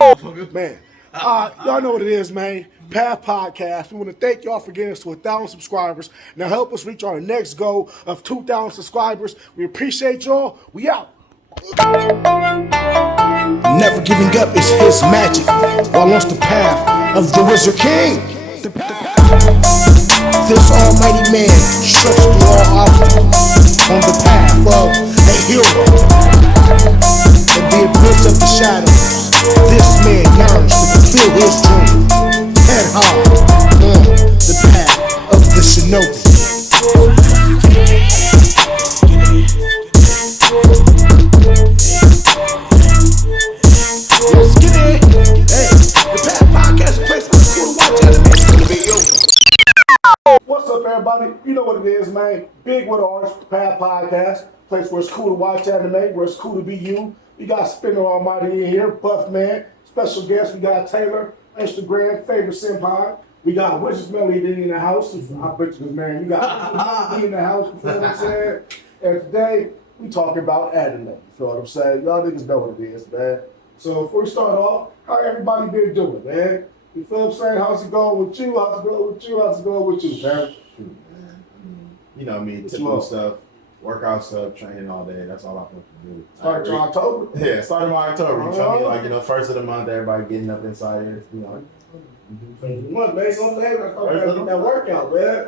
Man, y'all know what it is, man. Path Podcast. We want to thank y'all for getting us to 1,000 subscribers. Now help us reach our next goal of 2,000 subscribers. We appreciate y'all. We out. Never giving up is his magic. While on the path of the Wizard King. This almighty man stretched through all obstacles on the path of a hero. In the abyss of the shadows, this man yearns to fulfill his dream. Head high on the path of the shinobi. Let's get it. Hey, the Path Podcast is a place where it's cool to watch anime. What's up, everybody? You know what it is, man. Bigwill Artist Path Podcast, place where it's cool to watch anime, where it's cool to be you. We got Spinner Almighty in here, Buff Man. Special guest, we got Taylor, Instagram, favorite senpai. We got Wizard's Melody in the house. I bet you, man. You got Wizard's Melody in the house, you feel what I'm saying? And today, we talking about anime. You feel what I'm saying? Y'all niggas know what it is, man. So before we start off, how everybody been doing, man? You feel what I'm saying? How's it going with you? How's it going with you? How's it going with you, man? You know me, typical stuff, workout stuff, training all day. That's all I want to do. Started in October? Yeah, starting by October. You feel me? Like, first of the month, everybody getting up inside here, What, man? Get that workout, man.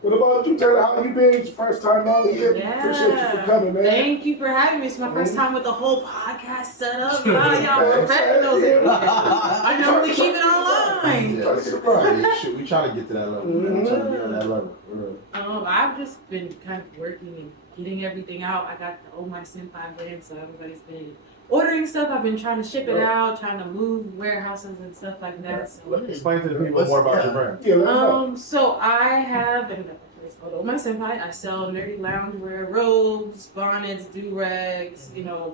What about you, Taylor? How you been? It's your first time out here. Appreciate you for coming, man. Thank you for having me. It's my first time with the whole podcast set up. Y'all professionals. I normally keep it online. Yeah, we try to get to that level. We try to get on that level. For real. I've just been kind of working and getting everything out. I got the Oh My Senpai band, so everybody's been ordering stuff. I've been trying to ship it out, trying to move warehouses and stuff like that. So explain to the people more about your brand. So I have a place called Oh My Senpai. I sell nerdy loungewear, robes, bonnets, do-rags,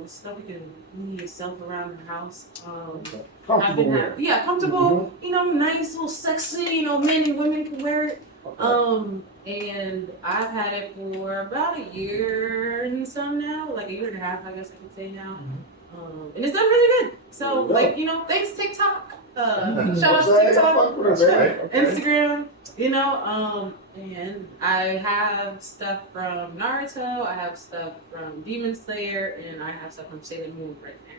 stuff you can move yourself around the house. I've been comfortable, nice, little sexy, men and women can wear it. And I've had it for about a year and some now, like a year and a half, I guess I can say now. And it's done really good. So, thanks TikTok. Shout out to TikTok, Instagram, and I have stuff from Naruto, I have stuff from Demon Slayer, and I have stuff from Sailor Moon right now.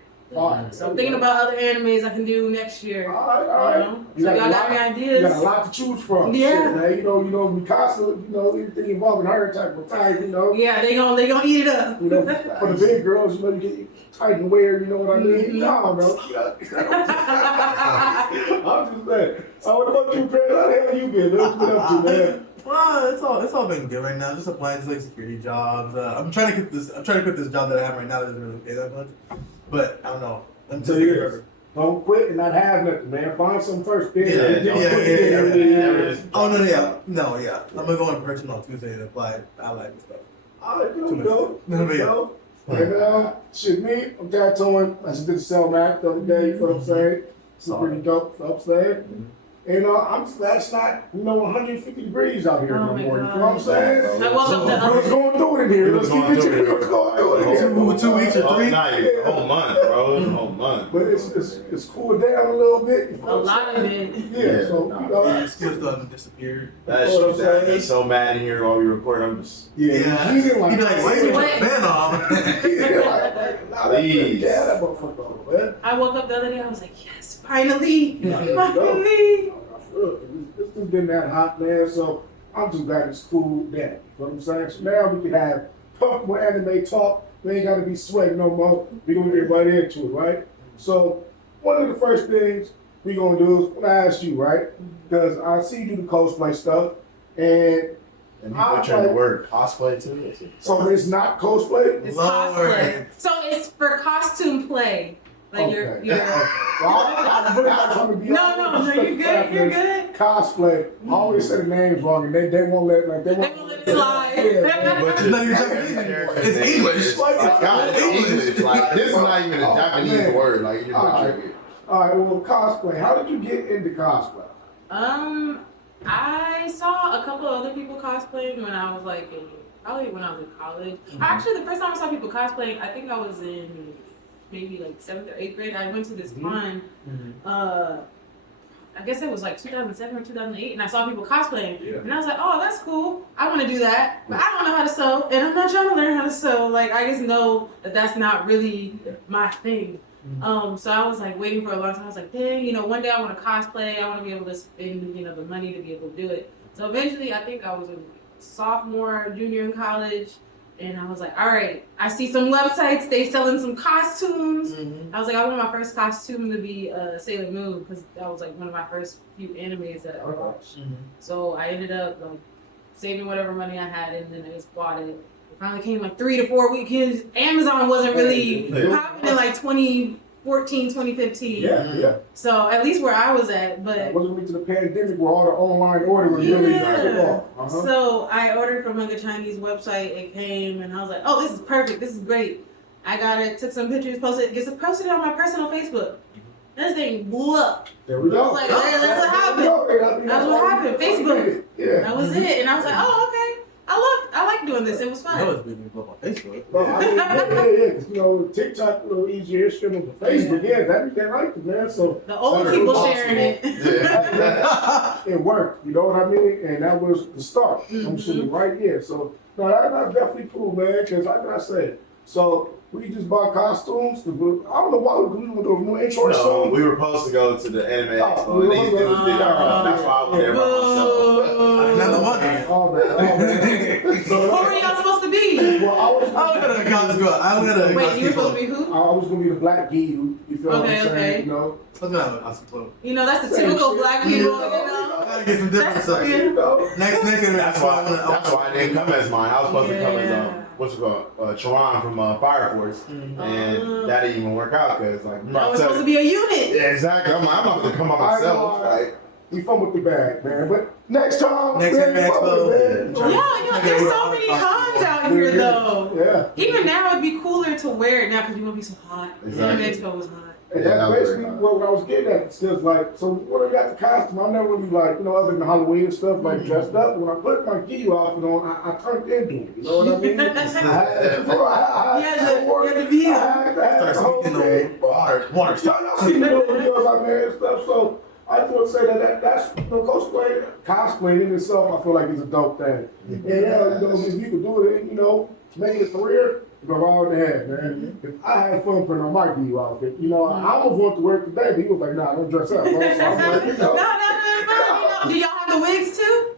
So I'm thinking about other animes I can do next year. All right. So y'all got any ideas? You got a lot to choose from. Yeah. Shit, man. Mikasa, anything involving her type of type, Yeah, they gonna eat it up. For the big girls, you get Titan wear, you know what I mean? No, bro. I'm just saying. What about you, Fred? How the hell you been? What you been up to, man? Well, it's all been good right now. Just applying to security jobs. I'm trying to quit this job that I have right now that doesn't really pay that much. But I don't know. Until you ever. Don't quit and not have nothing, man. Find something first. Yeah. Oh no, yeah. I'm gonna go in person on Tuesday to apply allied and stuff. All right, go. And shit, me, I'm tattooing. I just did the cell map the other day. You know what I'm saying? It's pretty dope. You know what I'm saying? And I'm just glad it's not, 150 degrees out here no more. You know what I'm saying? What's going through it in here? Let's keep it what's going through it in here. 2 weeks or 3? Whole month, bro. Whole month. But it's cooled down a little bit. A lot of it. Yeah, so, the skills doesn't disappear. That shit got me so mad in here while we record. I'm just... Yeah. He didn't like that. Why you put your fan on? Please. Yeah, that motherfucker on, man. I woke up the other day, I was like, yes, finally. Finally. This has been that hot, man, so I'm just glad it's cooled down. You know what I'm saying? So now we can have more anime talk. We ain't got to be sweating no more. We're going to get right into it, right? So one of the first things we're going to do is I'm going to ask you, right? Because I see you do the cosplay stuff, and you put your word cosplay too? So it's not cosplay? It's cosplay. So it's for costume play. Like okay. you're No, you're good. You're good. Cosplay. I always say the names wrong, and they won't let it slide. But it's not even Japanese anymore. It's English. It's English. Like, this is not even a Japanese word. Like, you all right. Well, cosplay. How did you get into cosplay? I saw a couple of other people cosplaying when I was probably when I was in college. Actually, the first time I saw people cosplaying, I think I was in maybe like 7th or 8th grade. I went to this Mhm. con. I guess it was like 2007 or 2008, and I saw people cosplaying, Yeah. and I was like, "Oh, that's cool. I want to do that, but I don't know how to sew, and I'm not trying to learn how to sew. Like, I just know that that's not really my thing." So I was like waiting for a long time. I was like, "Dang, you know, one day I want to cosplay. I want to be able to spend, you know, the money to be able to do it." So eventually, I think I was a sophomore, junior in college. And I was like, all right, I see some websites, they selling some costumes. I was like, I want my first costume to be Sailor Moon, because that was like one of my first few animes that I watched. So I ended up like saving whatever money I had, and then I just bought it. It finally came like 3 to 4 weeks. Amazon wasn't really popping in like 2014, 2015. Yeah. So at least where I was at, but It wasn't into the pandemic where all the online ordering really took off. So I ordered from like a Chinese website. It came, and I was like, "Oh, this is perfect. This is great." I got it. Took some pictures. Posted it on my personal Facebook. This thing blew up. There we I go. was like, "Hey, that's what happened." That's what happened. Facebook. Yeah. That was it. And I was like, "Oh, okay. I like doing this. It was fun." That was big up on Facebook. Well, I mean, yeah. 'Cause, you know, TikTok, a little easier stream on Facebook. Yeah, they liked it, man. So The old people sharing it. it worked. You know what I mean? And that was the start. I'm assuming right here. So no, that's definitely cool, man. Because like I said, so we just bought costumes. I don't know why we were doing a new intro or No, something. we were supposed to go to the anime expo. we and were they supposed didn't do that. That's why I was there by myself. Another one. Oh man. So, Who were y'all supposed to be? well, I was. I'm gonna Wait, you were supposed to be who? I was gonna be the black Giyu. You feel what I'm saying? Okay. You know. Let's not have a costume. You know, that's the Same typical shit. black people, you Yeah. know? I gotta get some different That's stuff. weird. You know. Next, That's why I didn't come as mine. I was supposed to come as Yeah. what's it called, Charon from Fire Force, and that didn't even work out because like That was supposed to be a unit. Yeah, exactly. I'm not gonna come by myself. Like, We fun with the bag, man. But next time, Next man, Anime fuck Expo. with it, man. Yeah, there's so many cons out here though. Yeah. Even now, it'd be cooler to wear it now because you won't be so hot. Exactly. Anime Expo was hot. And Yeah, that's that was basically very what I was getting at. It's just like, so when I got the costume, I never really like, you know, other than Halloween and stuff, like dressed up. When I put my Giyu outfit on, I turned into it. You know what I mean? I had the whole thing. Water. Y'all see the little videos I made and stuff. So I just want to say that's you know, cosplay in itself. I feel like it's a dope thing. And yeah, you know, if you can do it, you know, make it a career. Go right with the head, man. I had fun putting on my Giyu outfit. You know, I almost wanted to wear it today, but he was like, "Nah, don't dress up." Bro. So I'm like, you know, No. Do y'all have the wigs too?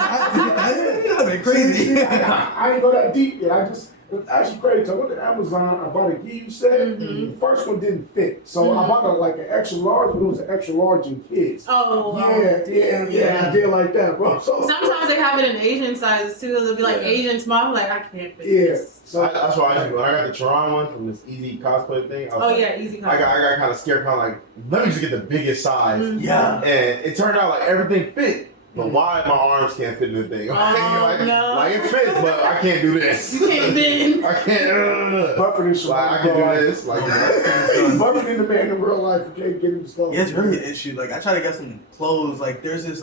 That'd be crazy. I ain't go that deep yet. I just, it's actually crazy. So I went to Amazon, I bought a Giyu set. The first one didn't fit. So I bought like an extra large, but it was an extra large in kids. Oh, Yeah, I did like that, bro. So sometimes they have it in Asian sizes too. It'll be like Asian small. I'm like, I can't fit yeah. this. So That's why when I got the Charon one from this easy cosplay thing. I was Oh like, yeah, easy. I got kind of scared, kind of like, let me just get the biggest size. Yeah. And it turned out like everything fit. But why my arms can't fit in the thing? Like, no. like it fits, but I can't do this. You can't bend. I can't. Buffett is Like, I can do this. Like, Buffett in the man in real life, you can't get into stuff. Yeah, it's really an issue. Like I try to get some clothes. Like there's this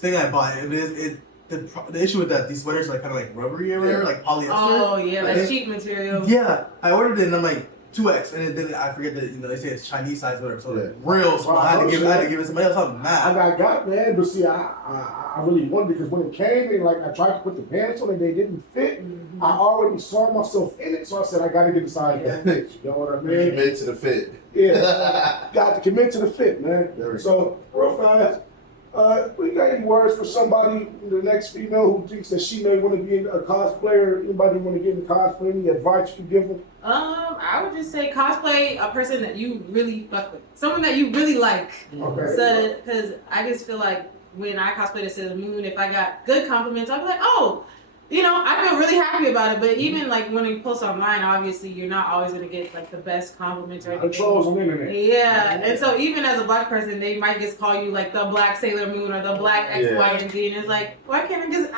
thing I bought. The issue with that, these sweaters are like kind of like rubbery or whatever, like polyester. Oh yeah, like And cheap material. Yeah, I ordered it and I'm like 2X, and then I forget that they say it's Chinese size whatever, so like real small. I had to give it to somebody else. I'm mad. I got man, but see, I really wanted because when it came in, like I tried to put the pants on and they didn't fit. I already saw myself in it, so I said I got to get the size that fits. You know what I mean? commit to the fit. Yeah, got to commit to the fit, man. So real fast. We got any words for somebody, the next female who thinks that she may want to be a cosplayer? Anybody want to get into cosplay? Any advice you give them? I would just say cosplay a person that you really fuck with, someone that you really like. Okay. So, because I just feel like when I cosplayed as Sailor Moon, if I got good compliments, I'd be like, oh, you know, I feel really happy about it. But even like when you post online, obviously you're not always gonna get like the best compliments or anything. Trolls on the internet. Yeah, and so even as a black person, they might just call you like the Black Sailor Moon or the Black X, Y, and Z, and it's like, why can't I just?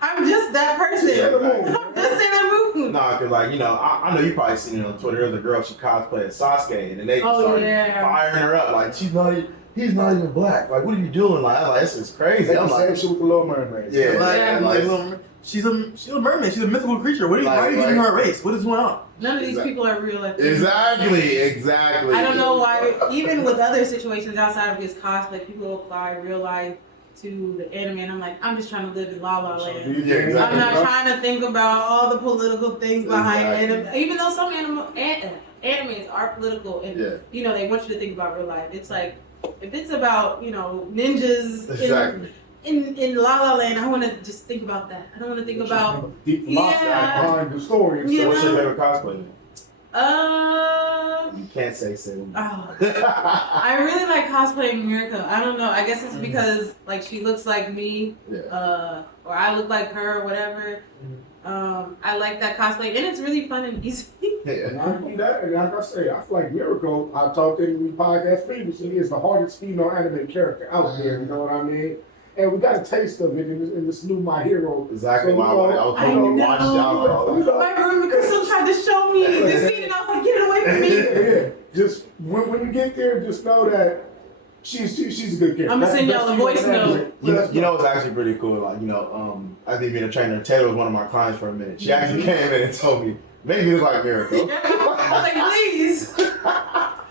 I'm just that person. Sailor Moon. I'm just Sailor Moon. Nah, cause like, you know, I know you probably seen it on Twitter. There's a girl, she cosplayed as Sasuke, and then they just started firing her up like he's not even black. Like, what are you doing? Like, this is crazy. They I'm the like, same shit with the Little Mermaid. yeah, Yeah. like, She's a mermaid. She's a mythical creature. Why are you giving her a race? What is going on? None of these people are real. Exactly. I don't know why. Even with other situations outside of his cosplay, people apply real life to the anime, and I'm like, I'm just trying to live in La La Land. Yeah, exactly. I'm not trying to think about all the political things behind it. Even though some animes are political, and they want you to think about real life. It's like if it's about ninjas. Exactly. In La La Land, I want to just think about that. I don't want to think about deep philosophy behind the story. And So what's your favorite cosplay? You can't say Sailor Moon. I really like cosplaying Mirko. I don't know. I guess it's because like she looks like me, or I look like her, or whatever. I like that cosplay, and it's really fun and easy. And I do that, and like I say, I feel like Mirko. I talked in the podcast previously. Is the hardest female anime character out there. You know what I mean? And we got a taste of it in this new My Hero. Exactly. So, I was hoping to watch y'all. My room Crystal tried to show me this scene, and I was like, "Get it away from me!" Yeah. Just when you get there, just know that she's a good character. I'm gonna send y'all a voice note. You know what's actually pretty cool? Like I think being a trainer, Taylor was one of my clients for a minute. She actually came in and told me, "Maybe you look like Mirko." I was like, "Please."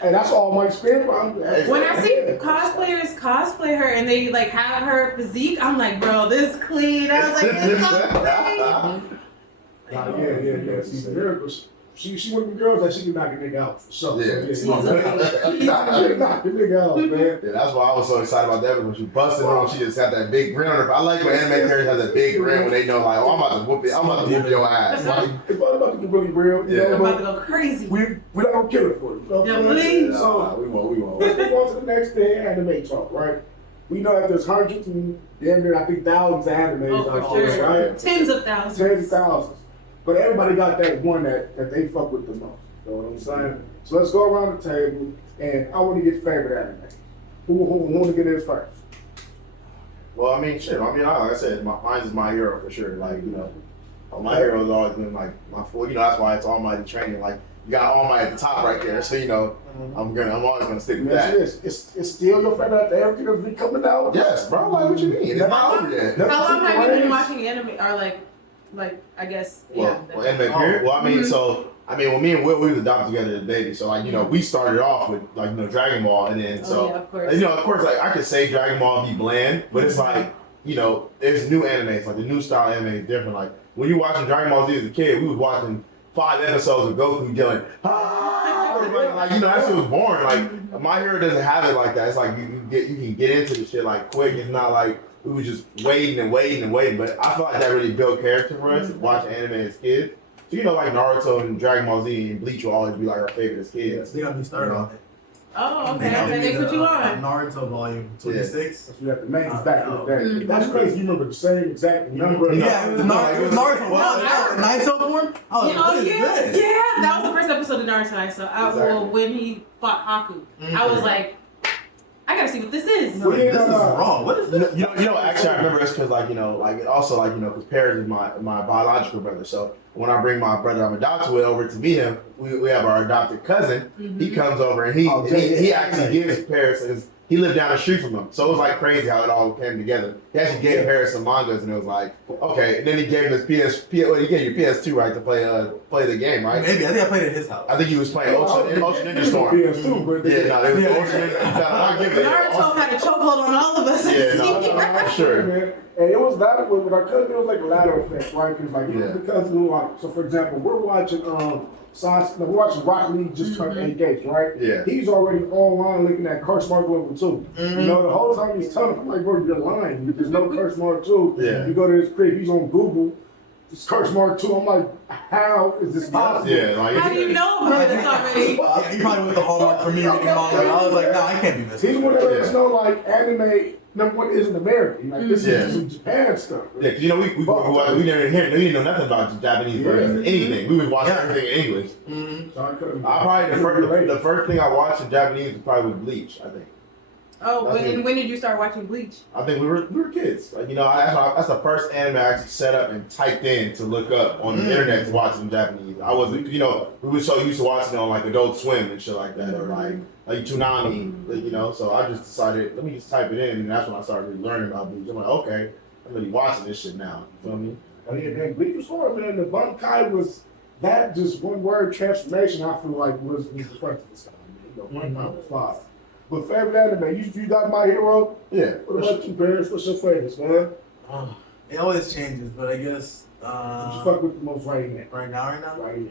And that's all my experience. When I see cosplayers cosplay her and they like have her physique, I'm like, bro, this clean. I was like, this so clean. Yeah. See, Mirko, she one of the girls that she can knock a nigga out for sure. Yeah. She knock the nigga out, man. Yeah, that's why I was so excited about that. When she busted on, she just had that big grin on her. I like when anime characters have that big grin when they know, like, oh, I'm about to whoop it. I'm about to whoop your ass. Like, It's all about to get really real. I'm about to go crazy. We're not gonna kill it for you. Yeah, please. So we won't. Let's move on to the next thing, anime talk, right? We know that there's hundreds and damn near, I think, thousands of animes Oh, out for there, sure. right? Tens of thousands. Tens of thousands. But everybody got that one that they fuck with the most. You know what I'm saying? So let's go around the table, and I want to get favorite anime. Who want to get his first? Well, I mean, shit. I mean, like I said, mine is My Hero for sure. Like, My Hero has always been like my full. That's why it's All Might training. Like, you got All Might at the top right there. So I'm always gonna stick with that. It's still your favorite after everything that's been coming out. Yes, bro. Like, what you mean? It's not over yet. How long have you been watching anime? Or like I guess Well, anime period. Well, I mean, when me and Will, we was adopted together as babies. So we started off with Dragon Ball, and then of course. of course, like I could say Dragon Ball be bland, but it's like there's new animes, like the new style anime is different. Like when you watching Dragon Ball Z as a kid, we was watching 5 episodes of Goku yelling, that shit was boring. Like My Hero doesn't have it like that. It's like you can get into the shit like quick. It's not like we were just waiting. But I feel like that really built character for us, watching anime as kids. So like Naruto and Dragon Ball Z and Bleach will always be like our favorite as kids. They got me started on it. Oh, okay. They put you on. Naruto volume 26. You have the names back in the day. That's crazy. You remember the same exact number. Yeah, it was Naruto. Naruto form? Oh, yeah. That was the first episode of Naruto I saw. Well, when he fought Haku. I was like, I gotta see what this is. No, this is wrong. What is this? Actually, I remember this because, because Paris is my biological brother. So when I bring my brother I'm adopted with over to meet him, we have our adopted cousin. Mm-hmm. He comes over and he actually gives Paris he lived down the street from him. So it was like crazy how it all came together. He actually gave Paris some mangas, and it was like, okay. And then he gave him his he gave you PS2, right, to play the game, right? Maybe. I think I played it at his house. I think he was playing Ocean Ninja Storm. PS2, but it was Ocean Ninja. I'll give it. Naruto had a chokehold on all of us. Yeah, sure. Man. And it was that with our cousin. It was like a ladder effect, right? Because the cousin who so for example, we're watching we're watching Rock Lee just turned 8 gates, right? Yeah. He's already online looking at Curse Mark level 2. Mm-hmm. The whole time he's telling me, I'm like, bro, you're lying. There's no Curse Mark 2. Yeah. You go to his crib, he's on Google. It's Curse Mark 2. I'm like, how is this possible? Yeah, how do you know about this already? Yeah, he probably went the hallmark for me reading manga. I was like, no, I can't do this. He's one of those anime. Number one isn't American. Like this is some Japan stuff. Right? Yeah, because we didn't know nothing about Japanese versions of anything. We would watch everything in English. Mm-hmm. So the first thing I watched in Japanese was probably Bleach. I think. Oh, when did you start watching Bleach? I think we were kids. Like that's the first anime I actually set up and typed in to look up on the internet to watch in Japanese. I wasn't, we were so used to watching it on like Adult Swim and shit like that, or like Toonami, So I just decided, let me just type it in, and that's when I started really learning about Bleach. I'm like, okay, I'm really watching this shit now. You feel me? Oh yeah, man, Bleach was hard, man. The Bunkai was that just one word transformation. I feel like was the first of this time. You know, Bunkai was fire. But favorite anime, you got My Hero? Yeah. What about you, Paris? What's your favorites, man? It always changes, but I guess What you fuck with the most right now? right now, Right now.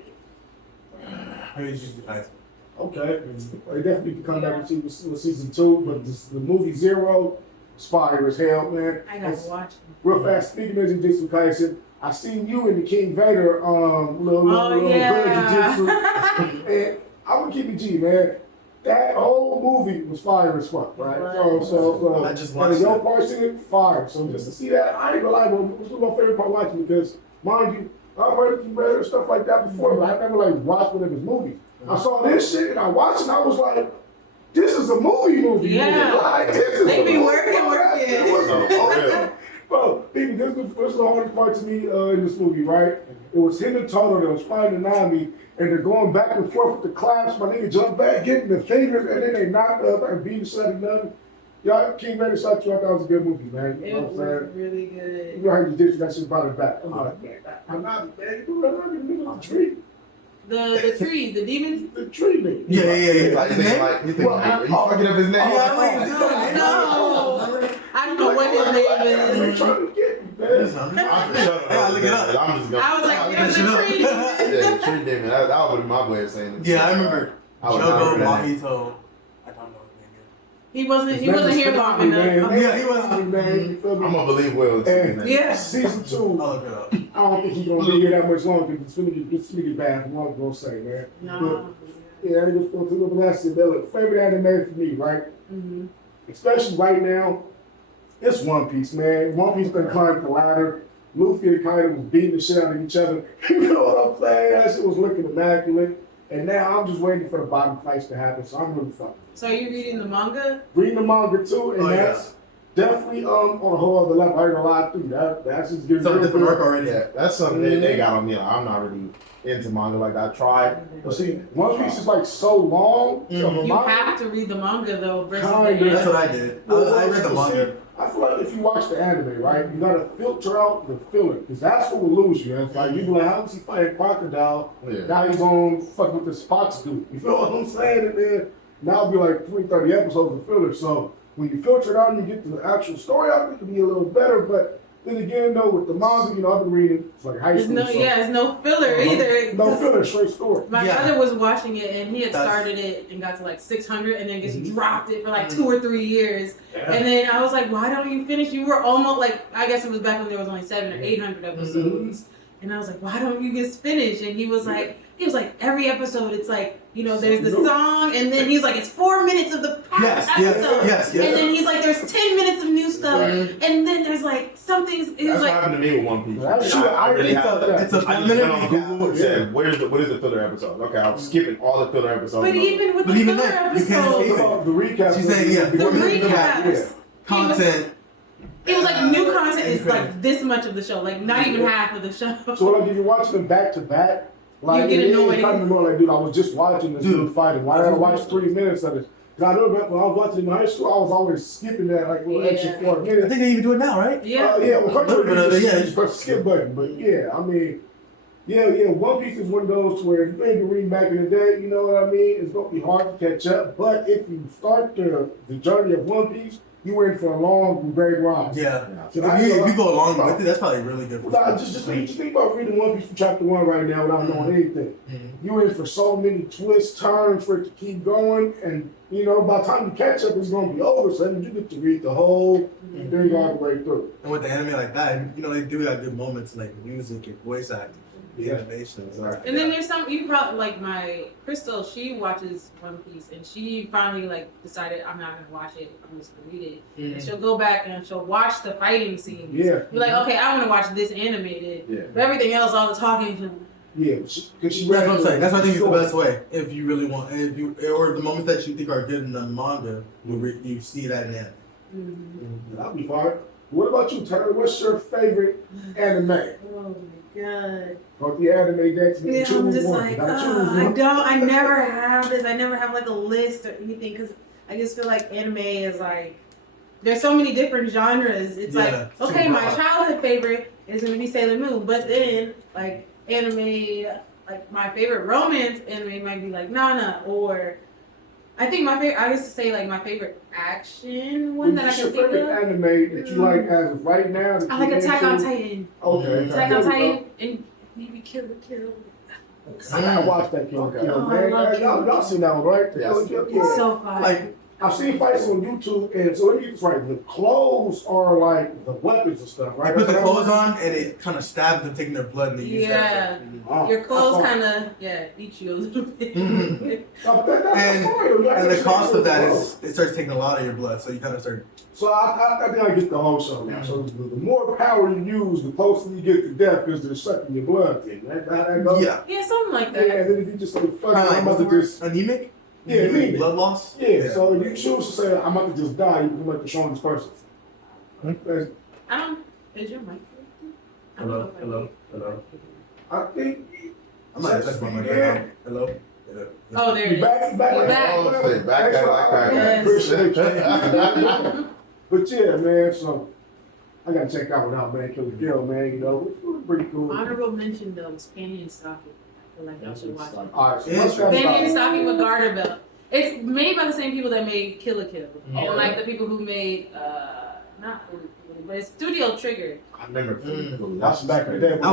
maybe it's just the Okay. They definitely can come back and see with season 2, but the movie Zero is fire as hell, man. I gotta watch it. Real fast, speaking of Jujutsu Kaisen, I seen you in the King Vader little yeah. Jujutsu. And I'm gonna keep it G, man. That whole movie was fire as fuck, right? So I just watched your it. parts in it, fire. So just to see that, I ain't gonna lie, bro, it was my favorite part watching because, mind you, I've heard of King Vader and stuff like that before, but I never like watched one of his movies. I saw this shit and I watched it and I was like, this is a movie. Yeah. Like, this is They a be movie. working. It was a Bro, people, this was the hardest part to me in this movie, right? It was him and Toto that was fighting Nami, and they're going back and forth with the claps. My nigga jump back, getting the fingers, and then they knocked up and beat the shit out of Nami. Y'all, King Vader shot you out. That was a good movie, man. You It know what I'm was saying? really good. You know how you did that shit, brought it back. I'm like, man, I'm not, man. You know what I mean? The tree. The tree, the demon. The tree, nigga. Yeah. Like, you fucking up his name? Yeah, I like you doing it. No. I don't know what his name They is. trying to get me, man. I look it up. I'm just gonna. I was like, yeah, there's a tree. the tree demon. That would be my way of saying it. Yeah, I remember. I would not Jogo remember that name. Mojito. I don't know his name He wasn't here long enough. Yeah, he wasn't. Man, you feel me? I'm gonna believe Will. And Yeah. season 2, I'll look it up. I don't think he's gonna be here that much longer because it's gonna get bad from what I'm gonna say, man. No. But, yeah, I ain't just gonna do it, but that's it. Look, favorite anime for me, right? Mm-hmm. Especially right now, it's One Piece, man. One Piece done climbed the ladder. Luffy and Kaido was beating the shit out of each other. You know what I'm saying? That shit was looking immaculate. And now I'm just waiting for the bottom fights to happen, so I'm really fucking. So are you reading the manga? Reading the manga too, and Oh, yeah. that's definitely on a whole other level. I ain't gonna lie through that. That's just getting It's a real different good. arc already. Yeah, that's something they got on me. Like, I'm not really into manga like that. I tried. But see, One Piece is like so long. So Mhm. You have to read the manga though versus the Kinda. That's anime. what I did. I read the manga. I feel like if you watch the anime, right, you gotta filter out the filler, because that's what will lose you. It's like you be like, how is he fighting crocodile? Yeah. Now he's on fuck with this fox dude. You feel what I'm saying? And then now it'll be like 20, 30 episodes of filler. So when you filter it out and you get the actual story out, it can be a little better. But then again, though, with the manga, you know, I've been reading it's like high There's school. no, so yeah, it's no filler either. no filler, straight story. My Yeah. brother was watching it and he had That's- started it and got to like 600 and then just Mhm. dropped it for like 2 or 3 years. Yeah. And then I was like, why don't you finish? You were almost like, I guess it was back when there was only 700 or 800 episodes. And I was like, why don't you just finish? And he was like, every episode, it's like, you know, there's the song, and then he's like, it's 4 minutes of the past episode. Yes. And then he's like, there's 10 minutes of new stuff. And then there's like, something's, it That's was what like, happened to me with One Piece. That's true. I really have felt that. that. It's a I just 5-minute went on Google and said, what is the filler episode? Okay, I'm skipping all the filler episodes. but even with But the even filler then, you can't episodes, escape The recap. She's saying, yeah, the Four minutes of recaps, content. it was like new content is like this much of the show, like not even half of the show. So like if you're watching them back to back, like You get annoyed. Kind of annoyed. Like, dude, I was just watching this dude fighting. Why did I watch 3 minutes of this? Because I know back when I was watching in high school, I was always skipping that like little extra 4 I minutes. think they even do it now, right? Yeah. Yeah, well, country But, yeah, yeah. just press the skip button. But yeah, I mean, yeah, One Piece is one of those to where if you ain't been reading back in the day, you know what I mean? It's gonna be hard to catch up. But if you start the journey of One Piece, you in for a long and great ride. Yeah. So If you go along with it, that's probably really good. Nah, just think about reading One Piece from chapter 1 right now without knowing anything. You're in for so many twists, turns for it to keep going, and you know by the time you catch up, it's gonna be over. So then you get to read the whole thing all the way through. And with the anime like that, you know, they do have good moments like music and voice acting, the animations. And then there's some, you probably, like my Crystal, she watches One Piece and she finally like decided I'm not gonna watch it, I'm just gonna read it. And she'll go back and she'll watch the fighting scenes. Yeah. Be like, okay, I wanna watch this animated. Yeah. But everything else, all the talking, Yeah, because she That's what I'm saying. That's what I think is the best way. If you really want, if you or the moments that you think are good in the manga, you see that in anime. That'll be fine. What about you, Turner? What's your favorite anime? Oh my god. Or the anime that you Yeah, choose I'm just one. like, You gotta choose I one. never have this. I never have like a list or anything because I just feel like anime is like, there's so many different genres. It's Yeah, like, too okay, my broad. childhood favorite it's gonna be Sailor Moon. But then, like anime, like my favorite romance anime might be like Nana, or I think my favorite. I used to say like my favorite action one that I What's can your think favorite of. anime that you like as of right now? I like Attack on Titan. Okay. Attack There on we Titan and maybe Kill the Kill. I gotta watch that Kill Okay. Kill, Oh, I man. love Y'all Kill. seen that one, right? Yeah, Kill Kill, It's yeah. so fun. Like, I've seen fights on YouTube, and so let me get this right. The clothes are like the weapons and stuff, they right? put the clothes on and it kind of stabs them, taking their blood, and they use Yeah. that. Oh, Your clothes that's kind of eat you a little bit. Mhm. No, but that's And- fire. You And the gotta cost see of that clothes. is it starts taking a lot of your blood, so you kind of start. So I think I get the whole show now. So the more power you use, the closer you get to death because they're sucking your blood. Thing. That goes. Yeah. Yeah, something like Yeah, that. and then if you just like, fuck, Kind of like I'm what's about the to word? just Anemic? Yeah, anemic. Blood loss? yeah. So you choose to say I'm about to just die. You become like the strongest person. That's- I don't. Is your mic? I don't know Hello, if I hello, can- hello. I think. I'm not touching my mic right Yeah. now. Hello? Hello? Oh, there it You is. back, back, You're back. Oh, shit, back Thanks that for- like that. Yes. Appreciate you. But yeah, man. So I gotta check that one out, man. Kill the Kill, man. You know, it was pretty cool. Honorable mention though was Panty and Stocking. I feel like y'all should watch it. All right, so Yeah, let's sure. talk Panty and about. Stocking with Garter Belt. It's made by the same people that made Kill la Kill, Oh, and like the people who made not Fully Cooley, but it's Studio Trigger. I remember. That's back in the day. That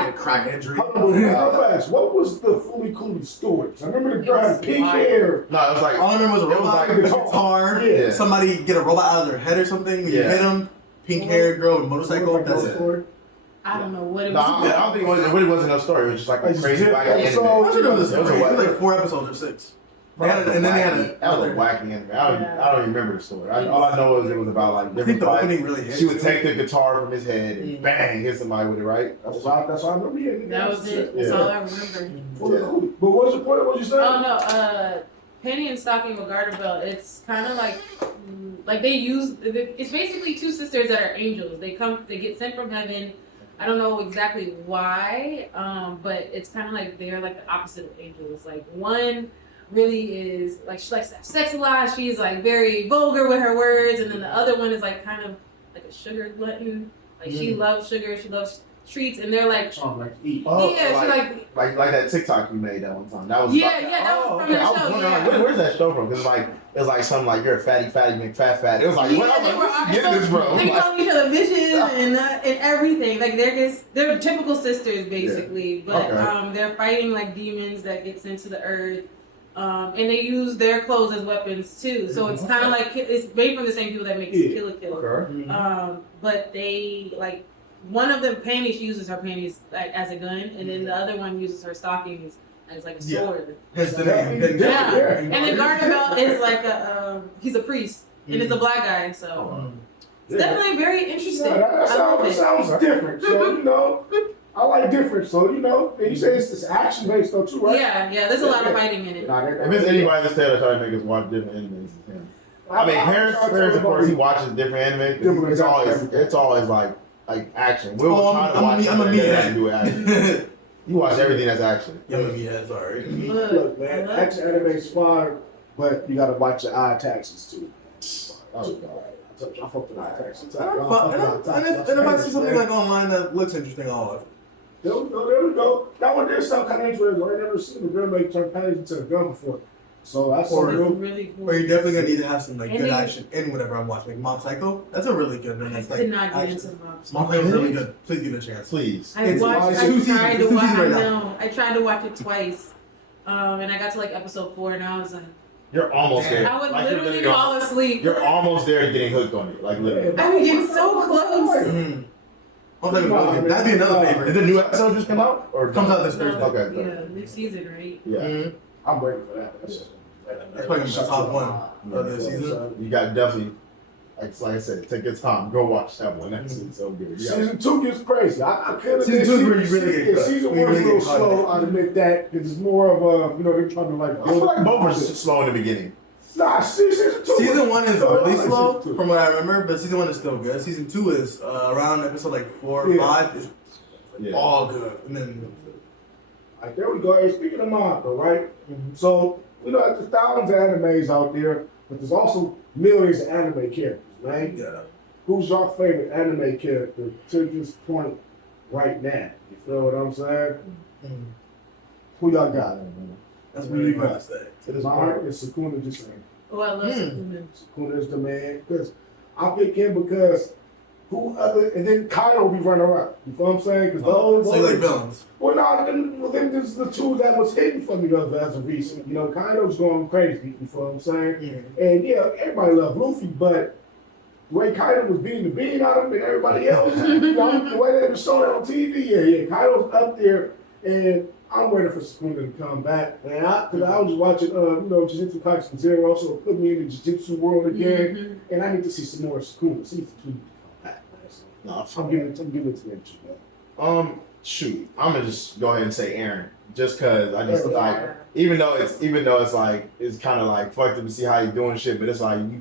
was a crack injury. Hold on, how fast? What was the Fully Cooley Stewards? I remember the girl had pink hair. No, it was like All I remember was a it was robot like with a guitar. Yeah. Somebody get a robot out of their head or something. When you Yeah. hit them, pink haired girl with a motorcycle. That's it. Story. I don't know what it No, was. I don't think it really wasn't no story. It was just like a It's crazy just black episode. anime. What's it doing this? It was a It was what? like 4 episodes or 6. They had, and then they had That was a another. wacky anime. I don't Yeah. even remember the story. All I know is it was about like I think different the fights. opening really hit. She would too. take the guitar from his head and bang, hit somebody with it, right? That's why I remember. Yeah, That was it. That's Yeah. all I remember. Fully Cooley. But what was your point? What you saying? Oh no, Penny and Stocking with Garter Belt. It's kind of like they use. It's basically two sisters that are angels. They get sent from heaven. I don't know exactly why, but it's kind of like they're like the opposite of angels. Like one really is like she likes to have sex a lot. She's like very vulgar with her words, and then the other one is like kind of like a sugar glutton. Like she loves sugar. She loves treats, and they're like. Oh, like eat. Oh, Yeah, so she like that TikTok you made that one time. That was Yeah, that was from the I was show, wondering, yeah. like, where's that show from? Because it was like something like you're a fatty, fat. It was like, Yeah, where, I was they like, were where's she getting this from? They Like, call each other bitches and everything. Like they're typical sisters basically, but Okay. they're fighting like demons that get sent to the earth, and they use their clothes as weapons too. So it's kind of like it's made from the same people that makes Yeah. Kill la Kill. okay. But they like one of them panties. She uses her panties like as a gun, and then the other one uses her stockings as like a Yeah. sword. Hence the Yeah. name. Yeah. Yeah. And then Garter Belt is like he's a priest, and it's a black guy, so. It's definitely very interesting. Yeah, that I love sounds, it. sounds different. So, you know, I like different. So, you know, and you say it's action based though, too, right? Yeah, there's a lot of fighting in it. Nah, If it's anybody that's there to try to make us watch different animes, it's him. I mean, Harris, of course, he watches different anime. It's always like action. We'll try to watch I'm a something that has meathead. to do with action. You watch everything that's action. Yeah, I'm a meathead, sorry. Look, man, action anime's fine, but you gotta watch your eye taxes, too. Oh, God. I fuck with eye taxes. And if I see something like online that looks interesting, I'll watch it. There we go. That one did sound kind of interesting. I never seen a girl make turn panties into a gun before. So that's Or- It's real. really cool. Or you're definitely gonna need to have some like And good then- action in whatever I'm watching. Like Mob Psycho, that's a really good one. I That's like did not get action. into Mobs. Mob Psycho is really good. Please give it a chance. Please. I It's watched. two I seasons. tried It's to two watch. seasons right I now. know. I tried to watch it twice, and I got to like episode 4, and I was like, You're almost there. I would Like, you're literally gonna- fall asleep. You're almost there to getting hooked on it. Like, literally. I was getting so close. Mm. Mob Psycho is really good. That'd be another Did favorite. the new episode just come out? Or Comes out this No, Thursday. Okay, good. Yeah, new season, right? Yeah. Mm. I'm waiting for that. That's probably my top one of the season. You got definitely, like I said, take your time. Go watch that one. That's so good. Yeah. Season 2 gets crazy. I could Season 2 is where you really get cut. Season We 1 is a really little get caught. slow. I'll admit that because it's more of a, they're trying to like. I feel like both were slow in the beginning. Nah, season 2. Season 1 is No, I really like slow season 2. from what I remember, but season 1 is still good. Season 2 is around episode like 4 or Yeah. 5. It's Yeah. all good. And then Like, there we go. Hey, speaking of manga, right? So, there's thousands of animes out there, but there's also millions of anime characters, right? yeah. who's your favorite anime character to this point right now? You feel what I'm saying? Who y'all got? That's what you gotta say. My heart is Sukuna just saying. Oh, I love Sukuna. Sukuna is the man. Because I pick him because who other, and then Kaido will be running around. You feel what I'm saying? Because So you like villains? well, no, then this is the two that was hidden from me as of recent. You know, Kaido's going crazy. You feel what I'm saying? And yeah, everybody loves Luffy, but the way Kaido was beating the bean out of him and everybody else, you know, the way they were showing it on TV, yeah, Kaido's up there, and I'm waiting for Sukuna to come back. And because I was just watching, Jujutsu Kaisen Zero, so it put me in the Jujutsu world again, and I need to see some more Sukuna. Season 2 come back. No, I'm giving it to them. Shoot, I'm gonna just go ahead and say Aaron, just cause I just like, even though it's like it's kind of like fucked up to see how he's doing shit, but it's like you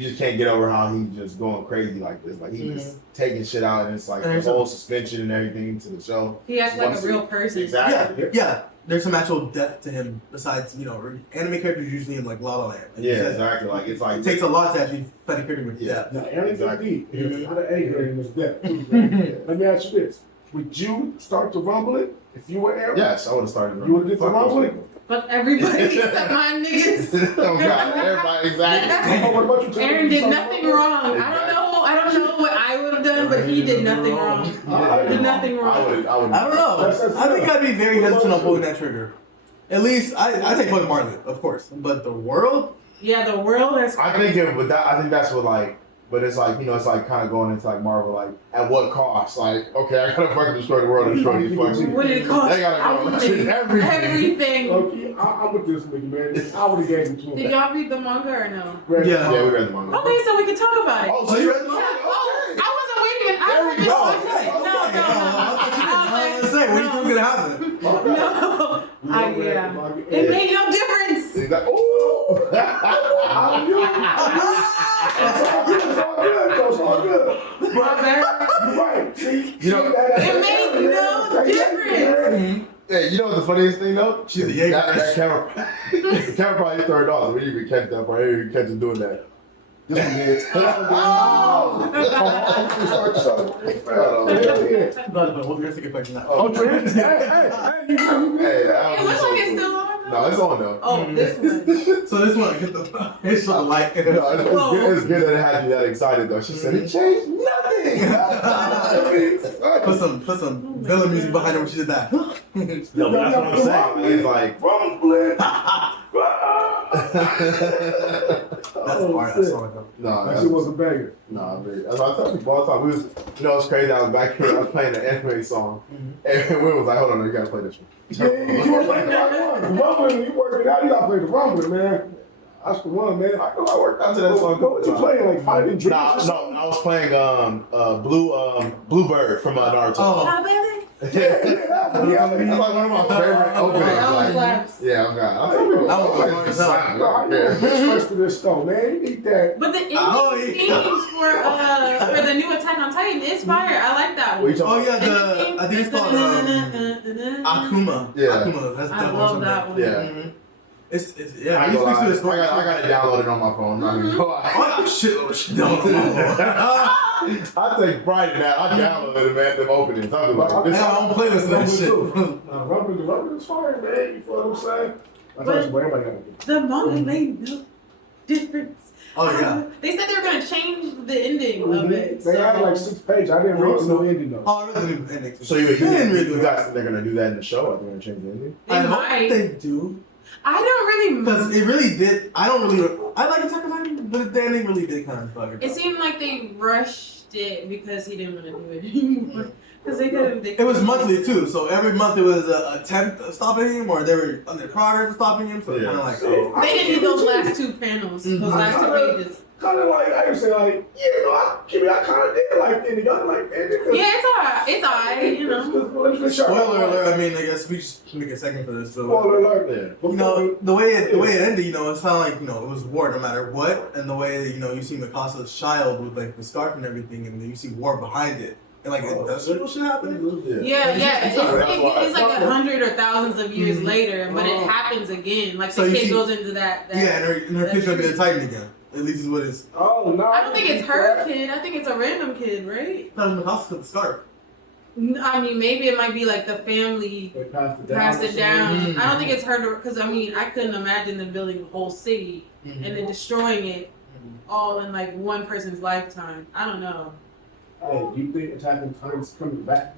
just can't get over how he's just going crazy like this, like he's just taking shit out, and it's like the whole suspension and everything to the show. He acts like a real person. Exactly. Yeah. There's some actual depth to him besides, anime characters usually in like La La Land. Like Exactly. Like it's like it takes a lot to actually fight a character with depth. Now, Aaron's exactly. Not an A grade in this depth. Let me ask you this. Would you start the rumbling if you were Aaron? Yes, I would have started. You would have did the rumbling? Fuck everybody except my niggas. Oh God, everybody, exactly. What about you? Aaron did nothing wrong. I don't know what I would have done, but he did nothing wrong. He did nothing wrong. I don't know. I think I'd be very hesitant on pulling that trigger. At least I take Pug Marley, of course. But the world? Yeah, the world has. I think that's what like. But it's like, it's like kind of going into like Marvel, like at what cost? Like, okay, I gotta fucking destroy the world and destroy these fucking. What did it cost? They gotta go everything. Everything. Okay, I'm with this nigga, man. I would have gave him to him. Did y'all read the manga or no? Yeah, we read the manga. Okay, so we can talk about it. Oh, so you read the manga? Yeah. Oh, I wasn't waiting. There we go. I was gonna say, what do you think was gonna happen? No. It made no difference. He's like, ooh. It's all good. You're right. See, it made no difference. Hey, you know what the funniest thing though? She's a Jaeger. That camera, the camera probably hit $30. We didn't even catch that part. I didn't even catch him doing that. This one is. What you're thinking about that? Oh, Hey, It looks like it's still on. No, it's on though. Oh, this one. So this one, it's the light. No, it's good that it had you that excited though. She said it changed nothing. Put some villain music behind her when she did that. No, that's what I'm saying. It's like rumbling. That's hard. That's hard though. no, That shit was a banger. no, man. As I tell people all the time, we was, it's crazy. I was back here, I was playing the anime song, and we was like, hold on, you gotta play this one. Yeah, you were playing the right one. The rumbling, you working out, you gotta play the rumbling, man. That's the one, man. I know I worked out to that song. What you playing, like Fighting Dreams? No, I was playing Bluebird from Naruto. Oh, baby. Yeah, That's like one of my favorite openings. That one Like, slaps. yeah, I'm God. I'll tell you That what, one I'm was like, Bro, I need a first for this though, man. You need that. But the ending themes for the new Attack on Titan is fire. I like that What you one. talking Oh yeah, I think it's called Akuma. Yeah. Akuma. That's I definitely love something. that one. Yeah. It's I he speaks to his story. got it downloaded on my phone. I'm not even gonna lie. Oh shit! No. I take pride in that. I downloaded it, man. Them openings. I'm like, I this. got my own playlist of that shit. The rumbling is fire, man. You feel what I'm saying? That's what everybody gotta do. The manga made no difference. Oh yeah. They said they were gonna change the ending of it. They had like 6 pages. I didn't read no ending though. Oh, I read the new ending. So you guys, they're gonna do that in the show? Are they gonna change the ending? They I might. hope they do. I don't really. Because it really did. I like Attack on Titan, but the ending really did kind of fuck It up. seemed like they rushed it because he didn't want to do it anymore. Because they could have. It was monthly too, so every month there was an attempt of stopping him, or they were under progress of stopping him. So it's kind of like, oh. They didn't do those last 2 panels. Those last 2 pages. Kind of like I was saying, like I kind of did like the ending. I like the ending. Yeah, it's alright. It's alright, you know. Spoiler alert! I mean, I guess we just make a second for this. So, Spoiler alert. you know, the way it ended, it sounded like it was war no matter what, and the way that you see Mikasa's child with like the scarf and everything, and then you see war behind it, and like industrial shit happening. Yeah. It's like 100 or thousands of years later, but it happens again. Like So the you kid see- goes into that. Yeah, and her kid's gonna be the Titan again. At least is what it's. Oh no! I don't think it's her kid. I think it's a random kid, right? That was Mikasa got the scarf. I mean, maybe it might be like the family They passed passed it down. Mm. I don't think it's her because I mean, I couldn't imagine them building a whole city Mm-hmm. and then destroying it all in like one person's lifetime. I don't know. Hey, you think Attack on Titan's coming back?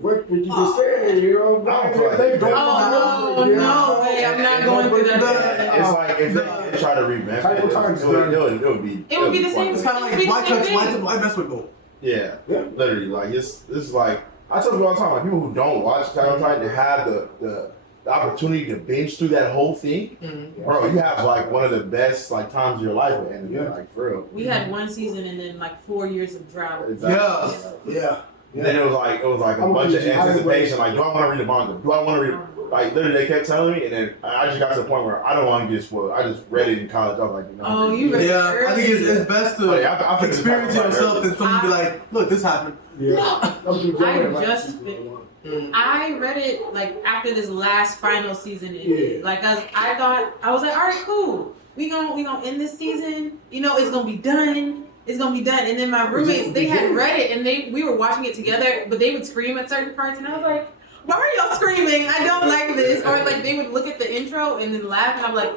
What you just said, you know? I don't feel like They they- don't Oh, know. no way. I'm not going through that. It's like if they try to revamp Type of times, it would be. It would be the fun. same It's kind of like my best with gold. Yeah, Yeah. literally, like this is like I tell people all the time, like people who don't watch Attack on Titan, they have the opportunity to binge through that whole thing, bro. You have like one of the best like times of your life at the end of it, like for real. We had one season and then like 4 years of drought. Exactly. Yeah. And then it was like a I'm bunch of confused. anticipation. Like, do I want to read the manga? Do I want to read? Like, literally, they kept telling me, and then I just got to the point where I don't want to get spoiled. I just read it in college. I was like, you know. Oh, you read it Yeah, I think early. it's best to Oh, yeah, I finished experience the it yourself than someone be like, look, this happened. Yeah. I just I read it like after this last final season ended. Yeah. Like I thought I was like, all right, cool. We gonna end this season. You know, it's gonna be done. It's gonna be done. And then my roommates, they had read it and we were watching it together, but they would scream at certain parts, and I was like, why are y'all screaming? I don't like this. Or like they would look at the intro and then laugh, and I'm like,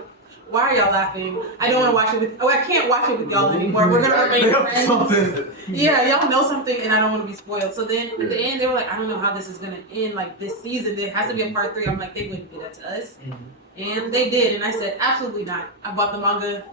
why are y'all laughing? I don't want to watch it with. Oh, I can't watch it with y'all anymore. We're gonna remain friends. Something. Yeah, y'all know something, and I don't want to be spoiled. So then at the end, they were like, I don't know how this is gonna end. Like this season, there has to be a part 3. I'm like, they wouldn't do that to us, and they did. And I said, absolutely not. I bought the manga,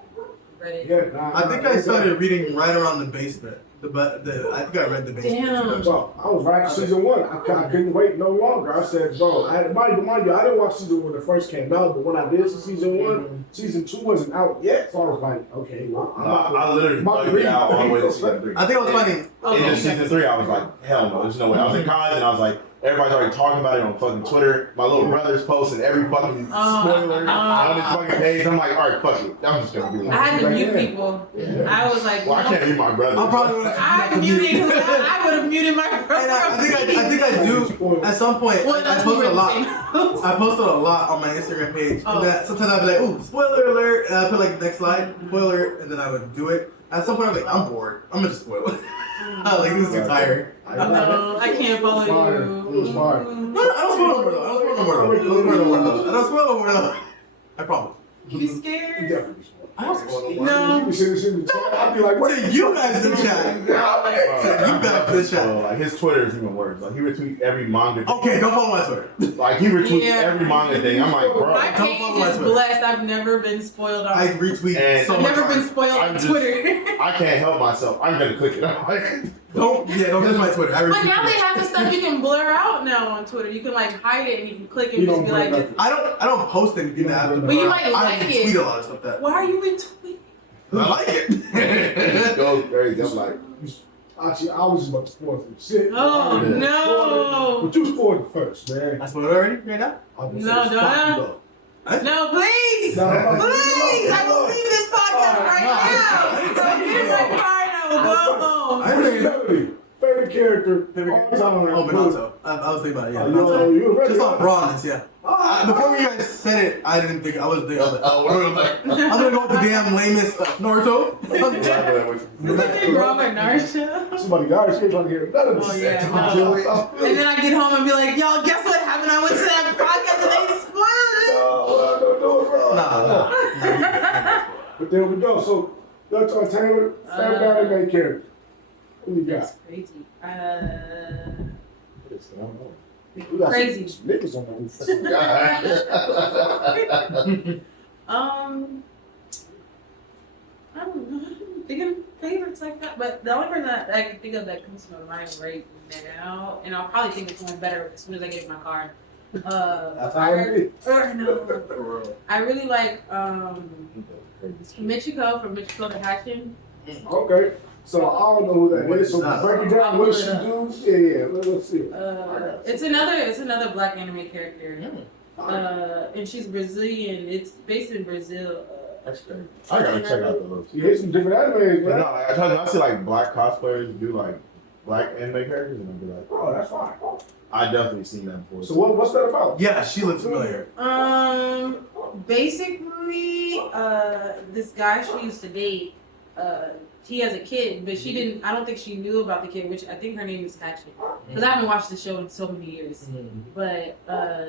read it. Yeah, nah, I think I started reading right around the basement. I think I read the basement. Damn. Bro, I was right at season 1. I couldn't wait no longer. I said, bro, mind you, I didn't watch season 1 when it first came out, but when I did see season 1, season 2 wasn't out yet. So I was like, okay, well, I literally bugged it out all the way to season 3. I think I was finding. In season 3, I was like, hell no, there's no way. I was in college and I was like, everybody's already talking about it on fucking Twitter. My little brother's posting every fucking spoiler on his fucking page. I'm like, all right, fuck it. I'm just gonna be like, I had to mute people. I was like, well, I can't mute my brother. I'm probably. I muted because I would have muted my brother. And I think I do at some point. Well, I that's posted a what lot. we're saying. I posted a lot on my Instagram page. Oh. And that sometimes I'd be like, ooh, spoiler alert, and I put like the next slide, spoiler, and then I would do it. At some point I'm like, I'm bored. I'm gonna just spoil it. I'm like, this is too tired. No, I can't follow you. It was fire. No, I don't spoil no more though. I don't spoil no more though. I promise. You You scared? definitely spoiled. I don't spoil no more. No. You be sitting in the chat, I'd be like, what? Say you guys in the chat. Bro, You got this shit. so, like his Twitter is even worse. Like he retweets every manga. Okay, don't follow my Twitter. Like he retweets Yeah. every manga thing. I'm like, bro. My Don't page follow my is Twitter. blessed. I've never been spoiled on. I retweet And- so I've much. never been spoiled I'm on just- Twitter. I can't help myself. I'm gonna click it. I'm like, Don't touch my Twitter. I retweet. But now they have the stuff you can blur out now on Twitter. You can like hide it and you can click it and You just don't be blur like, nothing. I don't post anything that happens. But you might I like it. tweet a lot of stuff that. why are you retweeting? I like it. it goes crazy. I'm like, Actually, I was just about to spoil some shit. Oh, Yeah. no. But you spoiled it first, man. I spoiled it already right now. I was No, gonna say, stop don't. you, though. No, please. No, Please. I will leave this podcast right now. So get in my car and I will go home. I think Melody, favorite character all the time. Oh, Minato. I was thinking about it. Yeah, Oh, Minato. you were ready. Just on rawness, yeah. Before you guys said it, I didn't think I was thinking. I was gonna go with the damn lamest Naruto. Is something wrong with Narsha? Somebody got her, she ain't trying to hear none of this. Oh, yeah, shit. no. And then I get home and be like, y'all, guess what happened? I went to that podcast and they spoiled it. No, don't do it, bro. Nah. But there we go. So, Dr. Taylor, favorite anime character. Who you got? That's crazy. We got Crazy. some niggas on the roof. I don't know. I'm thinking of favorites like that, but the only person that I can think of that comes to my mind right now, and I'll probably think of someone better as soon as I get in my car. That's how it is. No. I really like Michiko from Michiko the Hatchin. Okay. So I don't know who that is. So break it down. What does she do? Yeah. Let's see. It's another black anime character. And she's Brazilian. It's based in Brazil. That's crazy. I gotta check out the list. You hit some different animes, But man. no, like, I told you, I see like black cosplayers do like black anime characters, and I'll be like, Oh, that's fine. I definitely seen that before. So what's that about? Yeah, she looks familiar. Basically, me, this guy she used to date, he has a kid, but she didn't. I don't think she knew about the kid, which I think her name is Hatchet. Because I haven't watched the show in so many years. But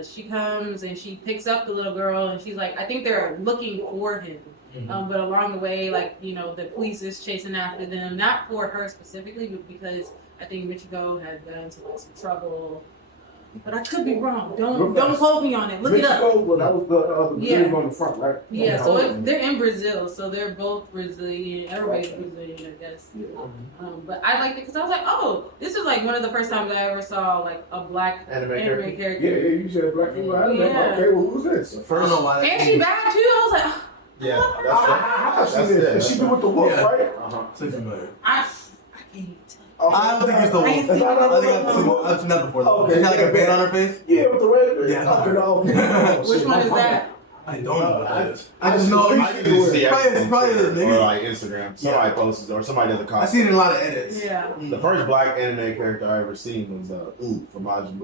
she comes and she picks up the little girl, and she's like, I think they're looking for him. But along the way, like, you know, the police is chasing after them, not for her specifically, but because I think Michiko had gotten into like some trouble. But I could be wrong. Don't quote me on it. Look it up. Well, that was the Brazilian on the front, right? Yeah, so they're in Brazil, so they're both Brazilian. Everybody's Brazilian, I guess. Yeah. But I liked it because I was like, oh, this is like one of the first times I ever saw like a black anime character. Yeah, you said black people anime. Okay, well, who's this? First, And she bad too. I was like, yeah, I've seen this. Is she been with the wolf, right? So familiar. I can't tell. I don't think it's the wolf. I've seen that before. Though. She had like a band on her face. Yeah, with the red. Yeah. Okay. Which one is that? I don't know what that is. I just know I usually see it's probably or like Instagram. Somebody posts it or somebody does a cosplay. I've seen it in a lot of edits. Yeah. The first black anime character I ever seen was from Dragon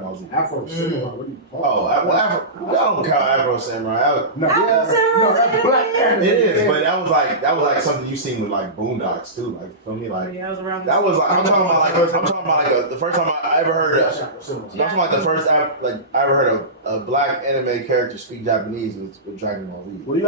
Ball Z. Afro Samurai. What are you talking Oh, about? I don't count Afro Samurai. No, Afro Samurai that's black anime. It is, but that was like something you seen with like Boondocks too. Like, feel me? Like Yeah, I was around. that was like I'm talking about like the first time I ever heard of. I'm talking about the first I ever heard of a black anime character speak Japanese with Dragon Ball Z. Well, you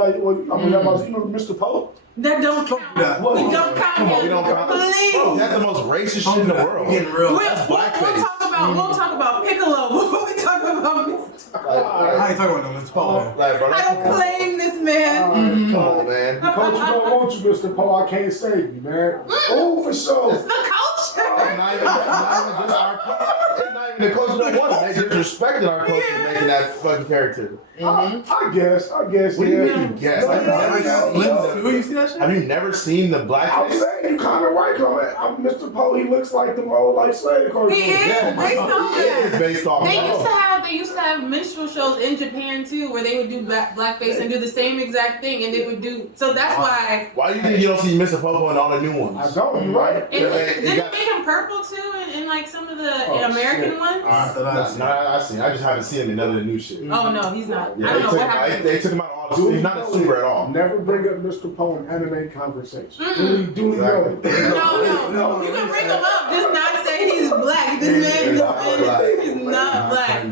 know Mr. Poe? That don't count. What? We don't count him. We don't count. Please. Bro, that's the most racist shit in the world. Getting real. We'll talk about Piccolo. We'll talk about Mr. I ain't talking about no Mr. Paul. Like, bro, I don't claim this man. Come on, man. Coach, you don't want you, Mr. Poe. I can't save you, man. Oh, for sure. The culture. It's not even just our culture. It's not even the culture that wants it. They disrespected our culture making that fucking character. I guess. What do you mean you guess? No, You see that shit? Have you never seen the I'm blackface? saying you kind of right on it. Mr. Poe, he looks like the old like slave cartoon. He is based on It is that. based off They used to have minstrel shows in Japan too, where they would do blackface and do the same exact thing, and they would do. So that's why. Why do you think you don't see Mr. Popo in all the new I ones? don't. You're right. And Yeah, didn't it they got- make him purple too in like some of the American shit. ones? I've seen. I just haven't seen him in none of the new shit. Oh no, he's not. Yeah, I don't know what happened. they took him out of all the. He's not a super at all. Never bring up Mr. Poe in anime conversation. Mm-mm. Do we know? No. You can bring him up, just not say he's black. This man is not black.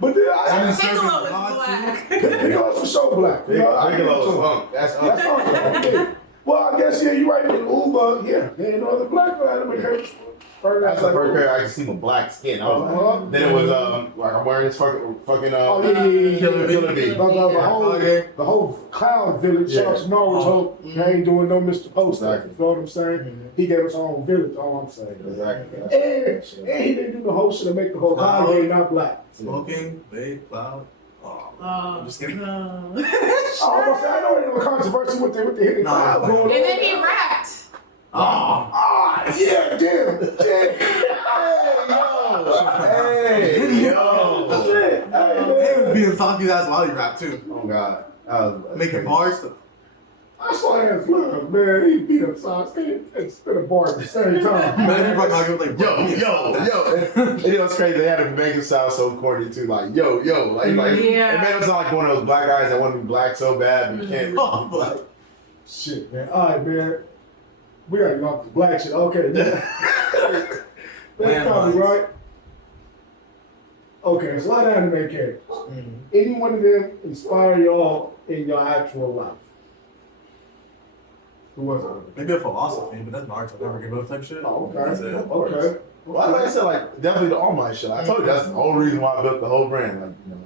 But then Piccolo is black. Piccolo's for sure black. Bigelow is hunk. That's That's hunk. okay. Well, I guess you're right with Uber. Yeah, there ain't no other black anime characters. That's the first character I can see with black skin. I was like, then it was like I'm wearing this fucking Killer Bee. The whole clown village, Sharks Naruto, they ain't doing no Mr. Poe stuff. You know what I'm saying? He gave us our own village, all I'm saying. Exactly. And he didn't do the whole shit to make the whole Kage not black. Smoking, vape, cloud. I'm just kidding. No. I know ain't no controversy with the hitting cloud going on. And then he rapped. Yeah, damn. Hey, yo. Shit. He Hey, was being salty ass while you rap too. Oh God. Making bars. I saw his love, man. He beat up Sauce and spit a bar at the same time. Man, everybody talking like, Yo. And you know what's crazy? They had to make him sound so corny too. Like, yo. Like Yeah. it made him sound like one of those black guys that want to be black so bad, but you can't. Oh, Like, Shit, man. All right, man. We gotta get off this black shit. Okay, man. That's probably right. Okay, it's a lot of anime characters. Any one of them inspire y'all in your actual life? Who was it? maybe a philosophy, but that's Naruto. Never give up type shit. Oh, That's okay. it. Okay. well, like I said, like definitely the All Might shit. I told you that's the whole reason why I built the whole brand. Like, you know,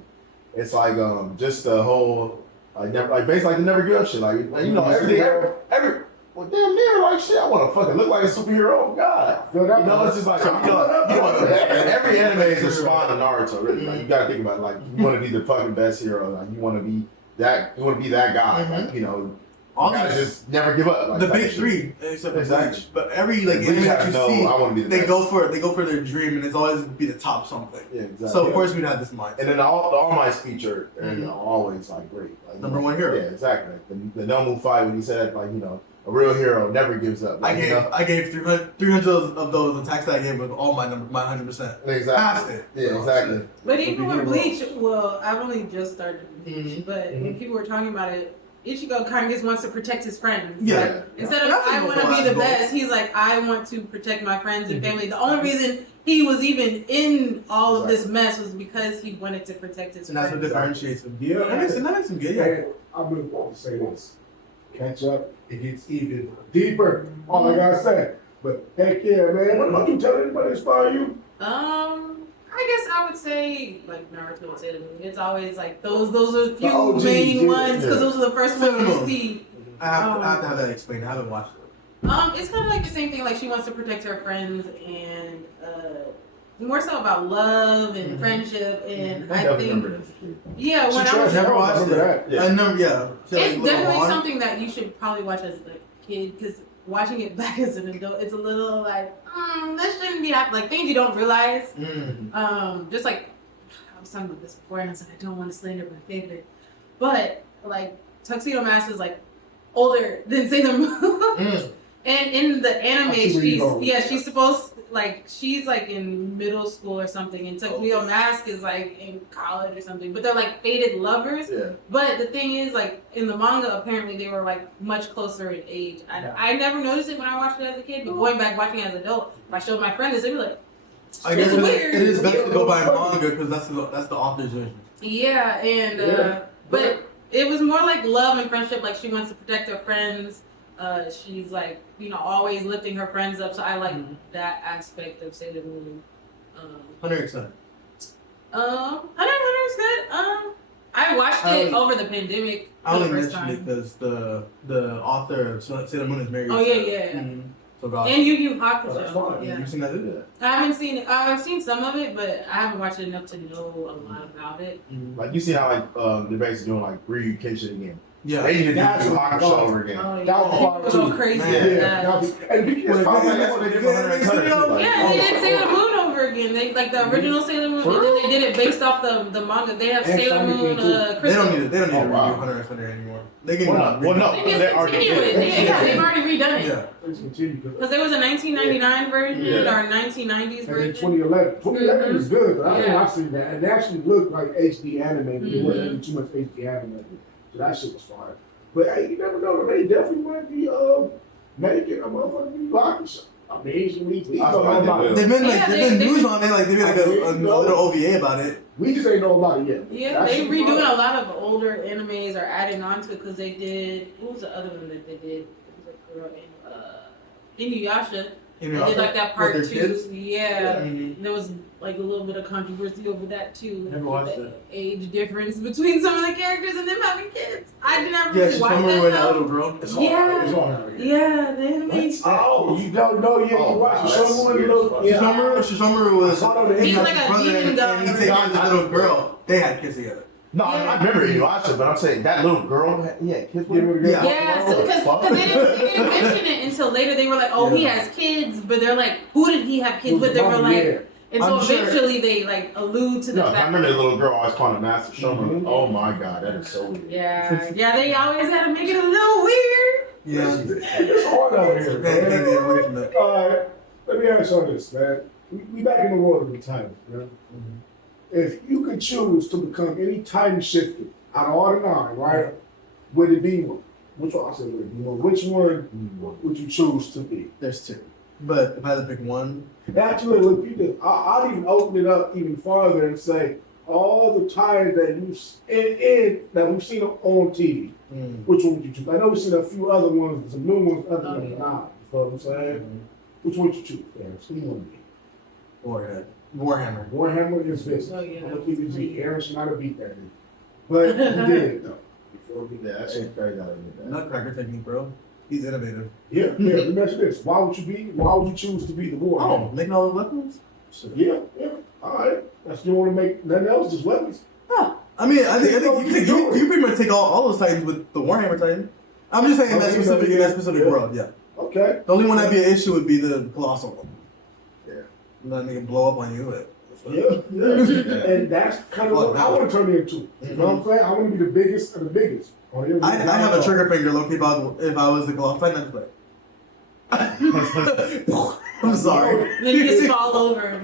it's like just the whole basically like the never give up shit. Like you know, every well, damn near like shit. I want to fucking look like a superhero. Oh God, Yo, that you know, it's just like every anime is a spawn of Naruto. Really, like you gotta think about it. Like you want to be the fucking best hero. Like you want to be that. You want to be that guy. Like you know. All You gotta these, just never give up. Like, the type big shit. three, except for Exactly. Bleach. But every like Bleach anime that has you no, see, I want to be the they best. go for their dream, and it's always be the top something. Yeah, exactly. So of course we'd have this mindset. And then the All Might's feature and always like great. Like, Number one hero. Yeah, exactly. Like, the Nomu fight when he said like you know a real hero never gives up. Like, I gave 300 of those attacks that I gave with all my 100%. Exactly. Passed it. Yeah, exactly. But even with Bleach, well, I've only just started Bleach, Mm-hmm. but when people were talking about it, Ichigo kind of just wants to protect his friends. Yeah. Like, instead of That's I a want to goal. be the best, he's like, I want to protect my friends and Mm-hmm. family. The only reason he was even in all of this mess was because he wanted to protect his And that's what friends. differentiates him. Yeah. That makes him good. Yeah. And I'm going to say this. Catch up, it gets even deeper. All I gotta say. But heck yeah, man. What about you? Tell anybody inspire you? I guess I would say like Naruto and Sailor Moon. It's always like those are the few OGs, main yeah. ones because those are the first ones you see. I have to have that explained. I haven't watched it. It's kind of like the same thing. Like she wants to protect her friends and more so about love and friendship. And I think, yeah, when I was Never watched Remember it. that. I never. Yeah. it's definitely something that you should probably watch as like a kid because watching it back as an adult, it's a little like that shouldn't be happening. Like things you don't realize. Just like I was talking about this before, and I said I don't want to slander my favorite, but like Tuxedo Mask is like older than Sailor Moon. And in the anime, she's supposed she's like in middle school or something, and Tuxedo Mask is like in college or something. But they're like fated lovers. Yeah. But the thing is, like in the manga, apparently they were like much closer in age. I never noticed it when I watched it as a kid, but going back watching it as an adult, if I showed my friends this, they'd be like, I guess it's weird. it is best to go by manga because that's the author's vision. Yeah, and but it was more like love and friendship. Like she wants to protect her friends. She's like, always lifting her friends up. So I like that aspect of Sailor Moon. 100%. Hunter is good. I watched it over the pandemic I for the only first mentioned time. it because the author of Sailor Moon is married. Oh yeah. So God. And Yu Yu Oh, that's Hakusho. fine. Yeah. You seen that? Yeah. I haven't seen it. I've seen some of it, but I haven't watched it enough to know a lot about it. Like you see how they're basically doing like re-education again. Yeah. They need to do That's the what Hawk I show thought. over again. Oh, That was fire, People go too. crazy Man. with Yeah, that. and you Well, can that's find what they did with Hunter x Hunter, too, like, Yeah, they did Sailor Moon over again. They like the original Sailor Moon, and then they did it based off the manga. They have And Sailor Sonic Moon, too. They don't Crystal. need to. They don't need to Oh, wow. review Hunter x Hunter anymore. They can. Well, no. They can They already continue did. it. Yeah, they've already redone it. Yeah. Let's continue. Because there was a 1999 version Yeah. or 1990s And then version. 2011. 2011 was good, but I think Yeah. I seen that. And it actually looked like HD anime, but it Mhm. wasn't too much HD anime. So that shit was fire. But hey, you never know. They definitely might be making a motherfucking block. I mean, we I don't know thought about they it. will. They've been Yeah, they've been they- news on it. Like they made like a little OVA about it. We just ain't know about it yet. Yeah, That they shit was redoing fire. a lot of older animes or adding on to it because they did. What was the other one that they did? It was a girl in Inuyasha. They did like that part With their 2. kids? Yeah. Mhm. There was like a little bit of controversy over that too. Never watched the it. age difference between some of the characters and them having kids. I did not Yeah, really she's watch somewhere that with that though. little girl. It's hard. Yeah. It's hard. Yeah, the anime. Oh, you don't know yet? Oh, You watch the wow, show that's one weird. little. Yeah. Shishamaru was. I saw the He's English. like a brother demon and god. he takes on this little girl. They had kids together. No, I remember Inuyasha, but I'm saying that little girl, kids with her. Yeah. Yeah, What the because fuck? they didn't mention it until later. They were like, "Oh, he has kids," but they're like, "Who did he have kids with?" They were like, and so I'm sure- eventually they like allude to the No, I fact. remember the little girl always calling him Master Shoma. Mhm. Oh my god, that is so weird. Yeah, they always had to make it a little weird. Yeah. It's hard out here, They can't man. get away from that. All right, let me ask you this, man. We back in the world of the Titans, man. If you could choose to become any Titan shifter out of all the 9, right? Would it be one? Which one? I said, would it be one? Which one would you choose to be? There's 2, but if I had to pick one, Actually, look, I'll even open it up even farther and say all the Titans that that we've seen on TV. Which one would you choose? I know we've seen a few other ones, some new ones other than the 9. You know what I'm saying? Which one would you choose, Terrence? Who you want to be? Warhammer. Warhammer is business. Oh, yeah. I'm gonna keep it G. Aaron should not have beat that dude. But he did it though. Before he Yeah, that shit's crazy. I didn't get that. Nutcracker technique, bro. He's innovative. Yeah, let me ask you this. Why would you choose to be the war? Oh, making all the weapons? Yeah. Alright. That's you want to make nothing else, just weapons. I mean, I think you pretty much take all those Titans with the Warhammer Titan. I'm just saying in that specific world, yeah. Okay. The only one that'd be an issue would be the Colossal one. Yeah. And then they can blow up on you. Yeah. And that's kind of what I want to turn into. You know what I'm saying? I want to be the biggest of the biggest. I have a trigger finger, low key, if I was the golf player, I'd play. I'm sorry. Then you just fall over.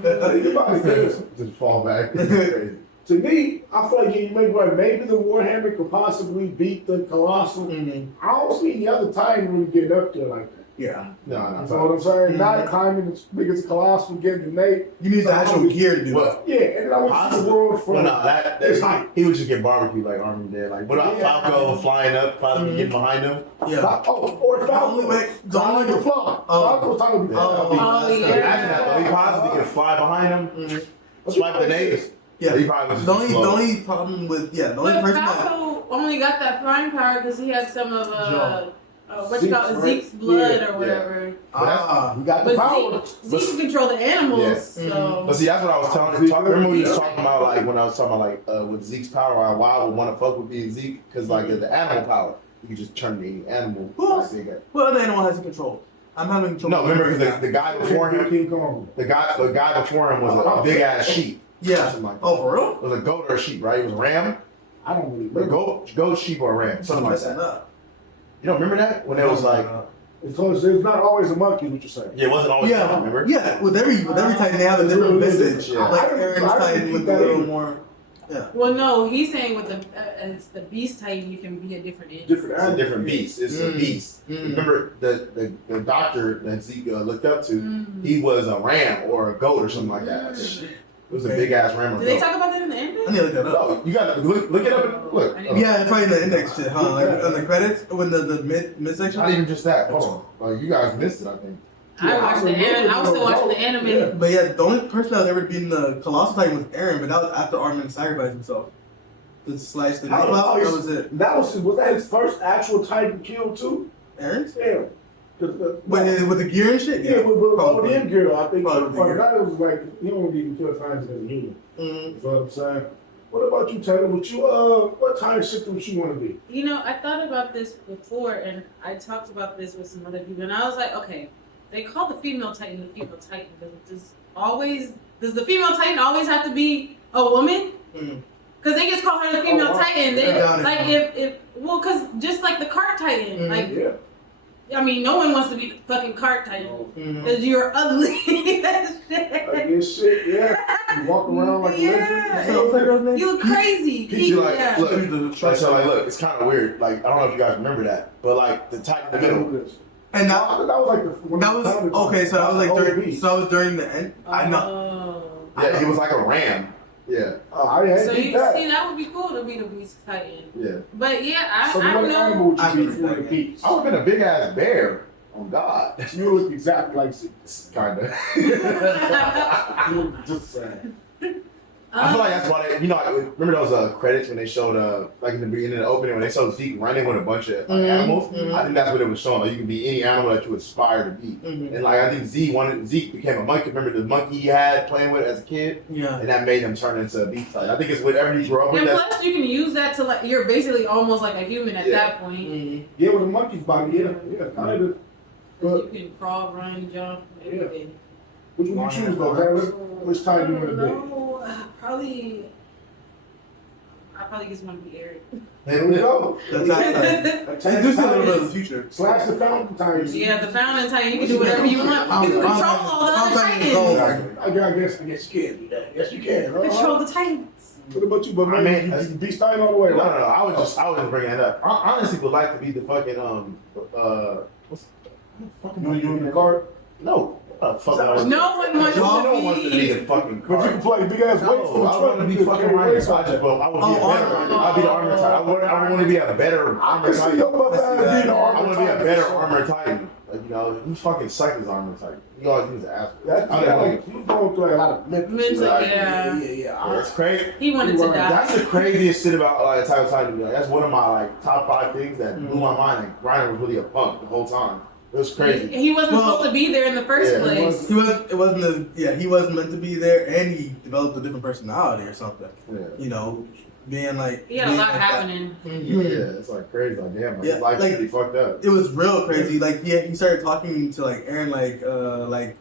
Just fall back. To me, I feel like you may be right. Maybe the Warhammer could possibly beat the Colossal. Mm-hmm. I don't see any other Titan really getting up there like that. Yeah. You know what I'm saying? Not climbing as big as Colossal, getting the Nate. You need the actual gear to do What? Yeah, and I want to see the world from that's hype. He would just get barbecued like Armin did. Like, what about Falco flying up, Falco getting behind him? Yeah. Or Falco. The only way to fly. Falco's talking to Oh, yeah. Imagine that, though. He possibly could fly behind him, swipe the natives. Yeah. He probably was the only problem with the only But person Falco only got that flying power because he had some of what you call it, Zeke's, Zeke's blood yeah, or whatever. you got the But power. Zeke can control the animals. So. But see, that's what I was telling you. Remember we was talking about, like, when I was talking about, like, with Zeke's power, why I would want to fuck with being Zeke? Because, like, the animal power, you can just turn any animal. What other animal has control? I'm having control. No, remember, because the guy before him, the guy before him was a big ass sheep. Yeah. Like Oh, for real? it was a goat or a sheep, right? It was a ram. I don't really A goat, sheep, or a ram, something like that. You don't remember that when it was like? Because it's not always a monkey, what you're saying. Yeah, it wasn't always. Yeah, remember? Yeah. With every Titan, they have a different visage. Yeah. Like Aaron's Titan with a little more. Yeah. Well, no, he's saying with it's the Beast Titan, you can be a different animal. It's a different beast. It's a beast. Remember the doctor that Zeke looked up to? He was a ram or a goat or something like that. It was a big ass ram. Did they talk about that in the anime? I need to look that up. No, you gotta look it up and look. Yeah, it's probably in the index shit, huh? Like on the credits, when the mid section. Not even just that. Hold on. Like, you guys missed it, I think. I watched the anime. I was still watching the anime. Yeah. But yeah, the only person that was ever beaten the Colossal Titan was Aaron, but that was after Armin sacrificed himself. To slice the nail out, that was it. Was that his first actual Titan kill too? Aaron's? Yeah. With the gear and shit? Yeah, with probably. ODM gear, I think. Probably Part of that was like, he don't even kill Titans as a human. You know what I'm saying? What about you, Taylor? What Titan shifter would you want to be? You know, I thought about this before, and I talked about this with some other people, and I was like, okay, they call the female Titan the female Titan. Does the female Titan always have to be a woman? Because they just call her the female Titan. Because just like the cart Titan, Yeah. I mean, no one wants to be the fucking cart Titan because you're ugly as shit. Like this shit, yeah. You walk around like a lizard. You look crazy. Look, it's kind of weird. Like, I don't know if you guys remember that, but like the Titan in the middle. And that was like okay. So that was during the end. I know. Yeah, he was like a ram. Yeah. Oh, I didn't so you that. see, that would be cool to be the Beast Titan. Yeah. But yeah, So I don't what know. animal would you be for the beast? I would have been a big ass bear. Oh God. You look exactly like Zeus. Kinda. You look just saying. I feel like that's why they, remember those credits when they showed like in the beginning of the opening when they showed Zeke running with a bunch of animals. I think that's what it was showing. Like, you can be any animal that you aspire to be. And like I think Zeke became a monkey. Remember the monkey he had playing with as a kid? Yeah. And that made him turn into a beast type. I think it's whatever you grow up with. And plus you can use that to like you're basically almost like a human at that point. Yeah, with a monkey's body, yeah, kind of. You can crawl, run, jump, everything. Which one you choose though, Taylor? Which Titan you want to be? I probably just want to be Eric. There we go. They do see a little bit of the future. Slash the Fountain Titan. Yeah, the Fountain Titan. You can do whatever you want. You can control all the other Titans. I guess you can do that. Yes, you can. Control the Titans. What about you? But man, you can be Titan all the way. No. I was just bringing that up. I honestly would like to be the fucking You in the card? No. Fuck no one wants to be the fucking card. But you can play big ass weights for the I want to be fucking right. I'll be the armor titan. I want to be a better armor titan. I want to be a better armor titan. Like, he's fucking psych as armor titan. You always use an ass. He's going through a lot of mental. Yeah. That's crazy. He wanted to die. That's the craziest shit about Attack on Titan. That's one of my top 5 things that blew my mind. And Reiner was really a punk the whole time. It was crazy. He wasn't supposed to be there in the first place. He wasn't meant to be there, and he developed a different personality or something. Yeah. being like. He had a lot happening. Yeah, it's like crazy. Like damn, like, Yeah, his life's like- pretty fucked up. It was real crazy. Like he started talking to like Aaron like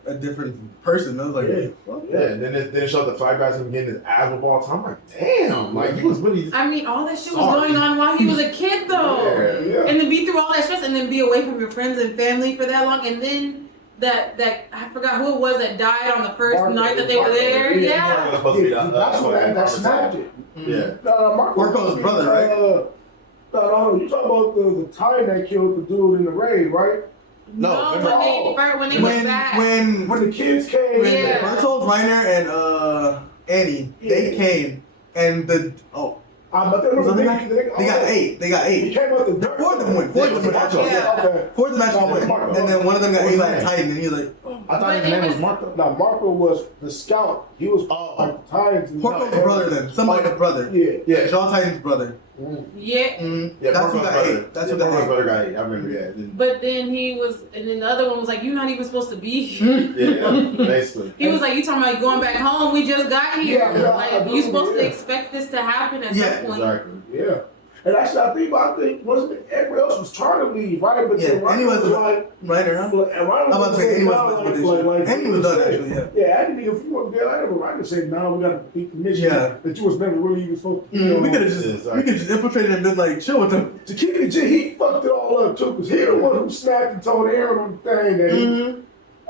a different person. I was like, Yeah. fuck. Yeah, and then it showed the fight guys him getting his ass whooped all the time. I'm like, damn, like he was really. I mean, all that shit was Sorry. going on while he was a kid, though. Yeah. And to be through all that stress and then be away from your friends and family for that long, and then that I forgot who it was that died on the first Marco. night that they were there. Yeah. Yeah. Supposed to be the, That's what that snapped it. Yeah. Marco's brother, right? No, you talking about the Thai that killed the dude in the raid, right? No, when they went back. when When the kids came, Yeah. Bertold, Reiner, and Annie, they came, and but there was a they nigga. got 8. They got He 8. came out the dirt. Four of them went. Actually, Yeah. Okay. 4 of them actually No, went. Marco. And then one of them got What 8 was like that? Titan, and he was like, I thought his name was Marco. Now Marco was the scout. He was like the Titans. Porco's brother then. Somebody's brother. Yeah. Yeah, John Titan's brother. Yeah. yeah. That's who Marco's got brother. 8. That's yeah, who got Marco's 8. brother got 8. I remember. Yeah. But then and then the other one was like, "You're not even supposed to be here." Yeah, basically. He was like, "You talking about going back home? We just got here. Yeah, Like, you supposed to expect this to happen at Yeah, some point." Exactly. Yeah. And actually, I think wasn't it everyone else was trying to leave, right? But Yeah, then and he was like, Reiner. I'm about to say Annie was with this shit. Annie was done actually, yeah. Yeah, Annie, if you want to get out of it, I could say, no, we got to beat the mission Yeah. that you was never really even supposed to. We could have just Yeah, exactly. infiltrated and been like chill with them. To keep it G, he fucked it all up too, because he the one who snapped and told Aaron on the thing that he,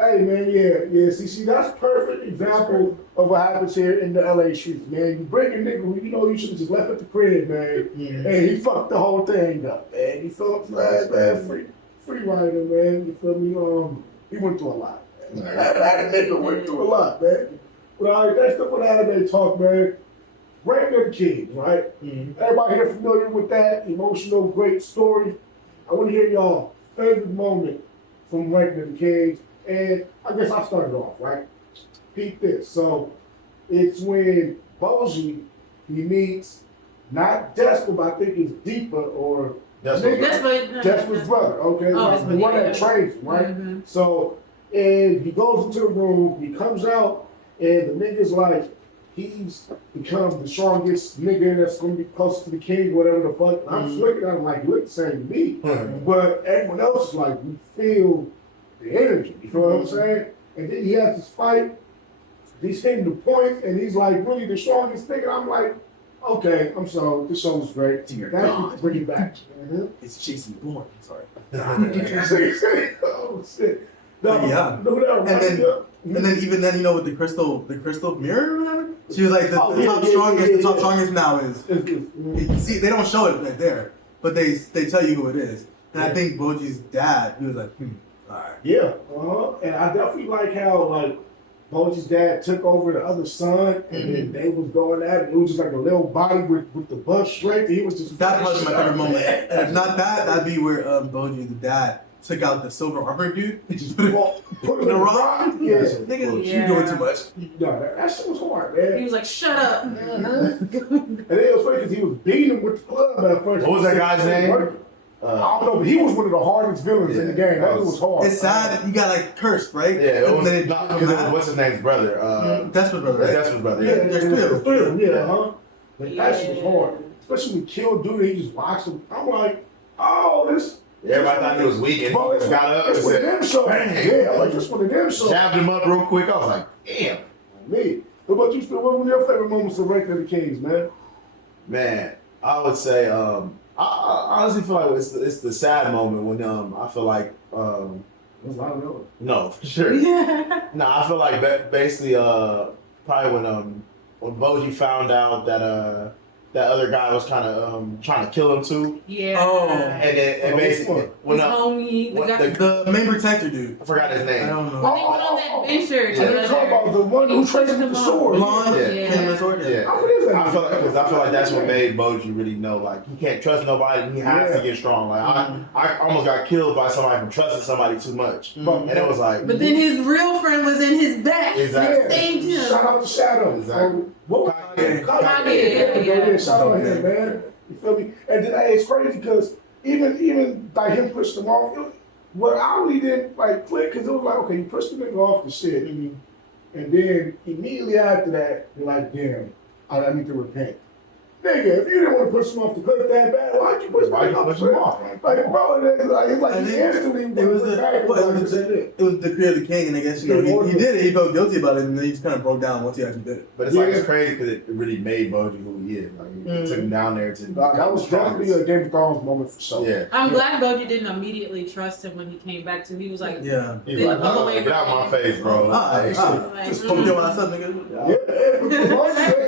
hey man, yeah. See, that's perfect example of what happens here in the LA streets, man. You bring a nigga who you know you should have just left at the crib, man. And he fucked the whole thing up, man. He felt bad, man. Free rider, man. You feel me? He went through a lot, man. That nigga went through a lot, man. But all right, that's the what anime talk, man. Rank of the Kings, right? Everybody here familiar with that emotional, great story? I want to hear y'all favorite moment from Rank of the Kings. And I guess I'll start it off, right? Peep this. So it's when Boji, he meets not Desper, but I think it's Deepa or That's Desper's brother, okay? Oh, Like, the one that trains him, right? Mhm. So, and he goes into the room, he comes out, and the nigga's like, he's become the strongest nigga that's gonna be close to the king, whatever the fuck. And I'm just looking at him like, you look the same to me. But everyone else is like, we feel the energy, you know what I'm saying? And then he has this fight, he's hitting the point, and he's like really the strongest nigga. I'm like, okay, I'm sorry, this show was great. Thank you for bringing it back. It's Jason Bourne. Sorry. Oh shit. No, Yeah. no, no, And then even then, with the crystal mirror, or whatever, she was like the Oh, yeah, top yeah, strongest. yeah, The top yeah. strongest now is. You see, they don't show it right there, but they tell you who it is. And I think Boji's dad, he was like, alright. Yeah, and I definitely like how like Boji's dad took over the other son, and then they was going at it. It was just like a little body with the buff strength. He was just That was my favorite moment. And if not that, that'd be where Boji, the dad, took out the silver armor dude and just put it Put in the rock. Yeah, Nigga, Yeah. you doing too much. no, that shit was hard, He man. was like, "Shut up." And then it was funny because he was beating him with the club at first. What was that guy's name? I don't know, but he was one of the hardest villains in the game. That was hard. It's sad that he got like cursed, right? Yeah, it And was then not because it was what's his name's brother. That's his brother, right? That's his brother. Yeah, Yeah. there's three of them, yeah, But that shit was hard. Especially when he killed dude, he just boxed him. I'm like, oh, this. Everybody thought he was weak and Bro, he just got up and it's one of them said, shows. bang. Yeah, like this one of them shows. Jabbed him up real quick. I was like, damn. Me. What about you, Phil? What were your favorite moments of Rank of the Kings, man? Man, I would say, I honestly feel like it's the sad moment when I feel like That's a lot of those. no, for sure. No, I feel like basically probably when Boji found out that that other guy was kind of trying to kill him too, Yeah. Oh. and then and basically His when homie, the what guy. The main protector dude. I forgot his I name. don't know. When they went on that venture I didn't talk together. about the one who trained him with the sword. Blonde, Yeah. King of the Sword. Yeah. How it is that? I feel like that's what made Boji really know like he can't trust nobody and he has to get strong. Like I almost got killed by somebody from trusting somebody too much, and it was like But then his real friend was in his back. Exactly. Saved him. Shout out to Shadow. Exactly. What was Kage. Kage. Yeah, shout out to him, man. You feel me? And then hey, it's crazy because even like him pushed him off. What I really didn't like click because it was like, okay, you pushed the nigga off the shit, and then immediately after that, you're like, damn, I need to repent. Nigga, if you didn't want to push him off the cliff that bad, why'd you push him off? Like, bro, it's like he instantly it was the decree of the king, and I guess he did it. He felt guilty about it, and then he just kind of broke down once he actually did it. But it's like it's crazy because it really made Boji who he is. Like it took him down there to. That was definitely a Game of Thrones moment for sure. Yeah. I'm glad Boji didn't immediately trust him when he came back to. He was like, He was like, get out my face, bro. Just poke your ass up, nigga.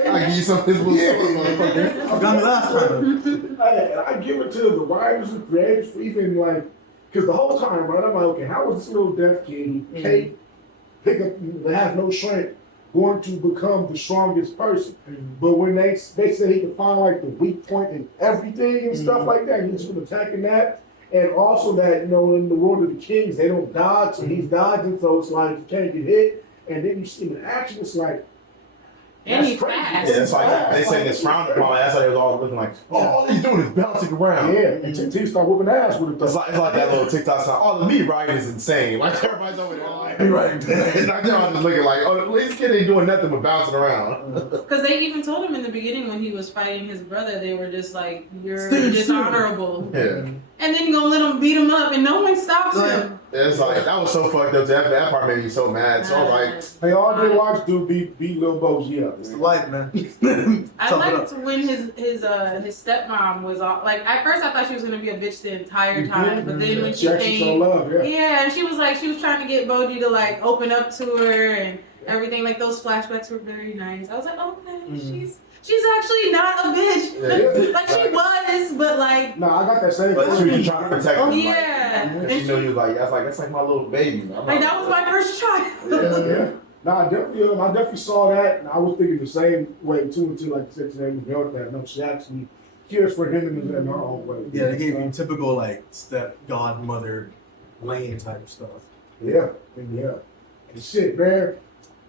I give you some physical motherfucker. Got me last time. I give it to the writers and creators for even like, because the whole time, right? I'm like, okay, how was this little deaf kid who can't pick up, has no strength, going to become the strongest person? But when they said he could find like the weak point in everything and stuff like that, he's been attacking that. And also that, you know, in the world of the kings, they don't dodge, so he's dodging, so it's like you can't get hit. And then you see him in action, it's like, and he's fast. Yeah, it's like they say this frowned upon. That's how they was all looking like, oh, all he's doing is bouncing around. Yeah, and TT start whooping ass with it. It's like that little TikTok song. Oh, the meat writing is insane. Like everybody's over there. Like, right. It's like they're all just looking like, oh, this kid ain't doing nothing but bouncing around. Because they even told him in the beginning when he was fighting his brother, they were just like, you're dishonorable. Yeah. And then you're gonna let him beat him up, and no one stops him. It's like that was so fucked up. That part made me so mad. So I was like, they all did watch dude beat Lil Boji up. It's the life, man. I liked when his stepmom was all like. At first, I thought she was gonna be a bitch the entire time, but then when she came, love, and she was like, she was trying to get Boji to like open up to her and everything. Like those flashbacks were very nice. I was like, okay, she's actually not a bitch. Yeah. Like she was, but like. No, I got that same. but she was just trying to protect him. Yeah. Like, and she knew he was like, that's like my little baby. Like that was my first child. Yeah. No, I definitely saw that, and I was thinking the same way too. Until like you said today, we built that. No, she actually cares for him in her own way. Yeah, they gave you typical like step godmother lane type stuff. Yeah. And shit, man.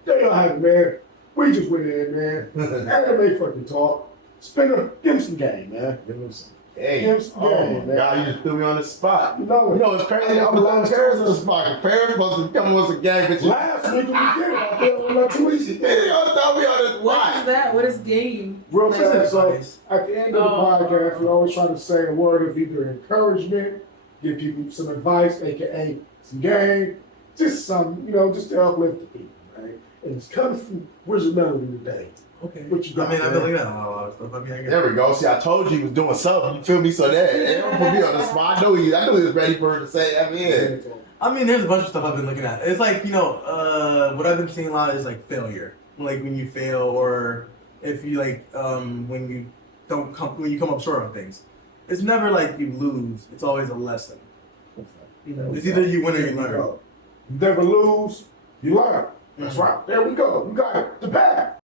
There y'all have it, man. We just went in, man. Anime fucking talk. Spinner, give him some game, man. Give him some. Hey, Give him some game, man. God, you just threw me on the spot. You know it's crazy. I'm allowing Paris on the spot. Paris supposed to come with some gang, but last week we did it. I feel like 2 weeks ago. Y'all thought we on the What spot. is that? What is game? Real Like, fast. So at the end of the podcast, we always try to say a word of either encouragement, give people some advice, aka some game, just some, just to uplift the people, right? And it's coming from Wizard Melody today. Okay. What you got? I've been looking at a lot of stuff. There we go. See, I told you he was doing something. You feel me? So that they don't put me on the spot. I knew he was ready for her to say, I mean, there's a bunch of stuff I've been looking at. It's like, what I've been seeing a lot is like failure. Like when you fail, or if you like, when you come up short on things. It's never like you lose. It's always a lesson. It's either you win or you learn. You never lose, you learn. That's right. There we go. You got it. The path.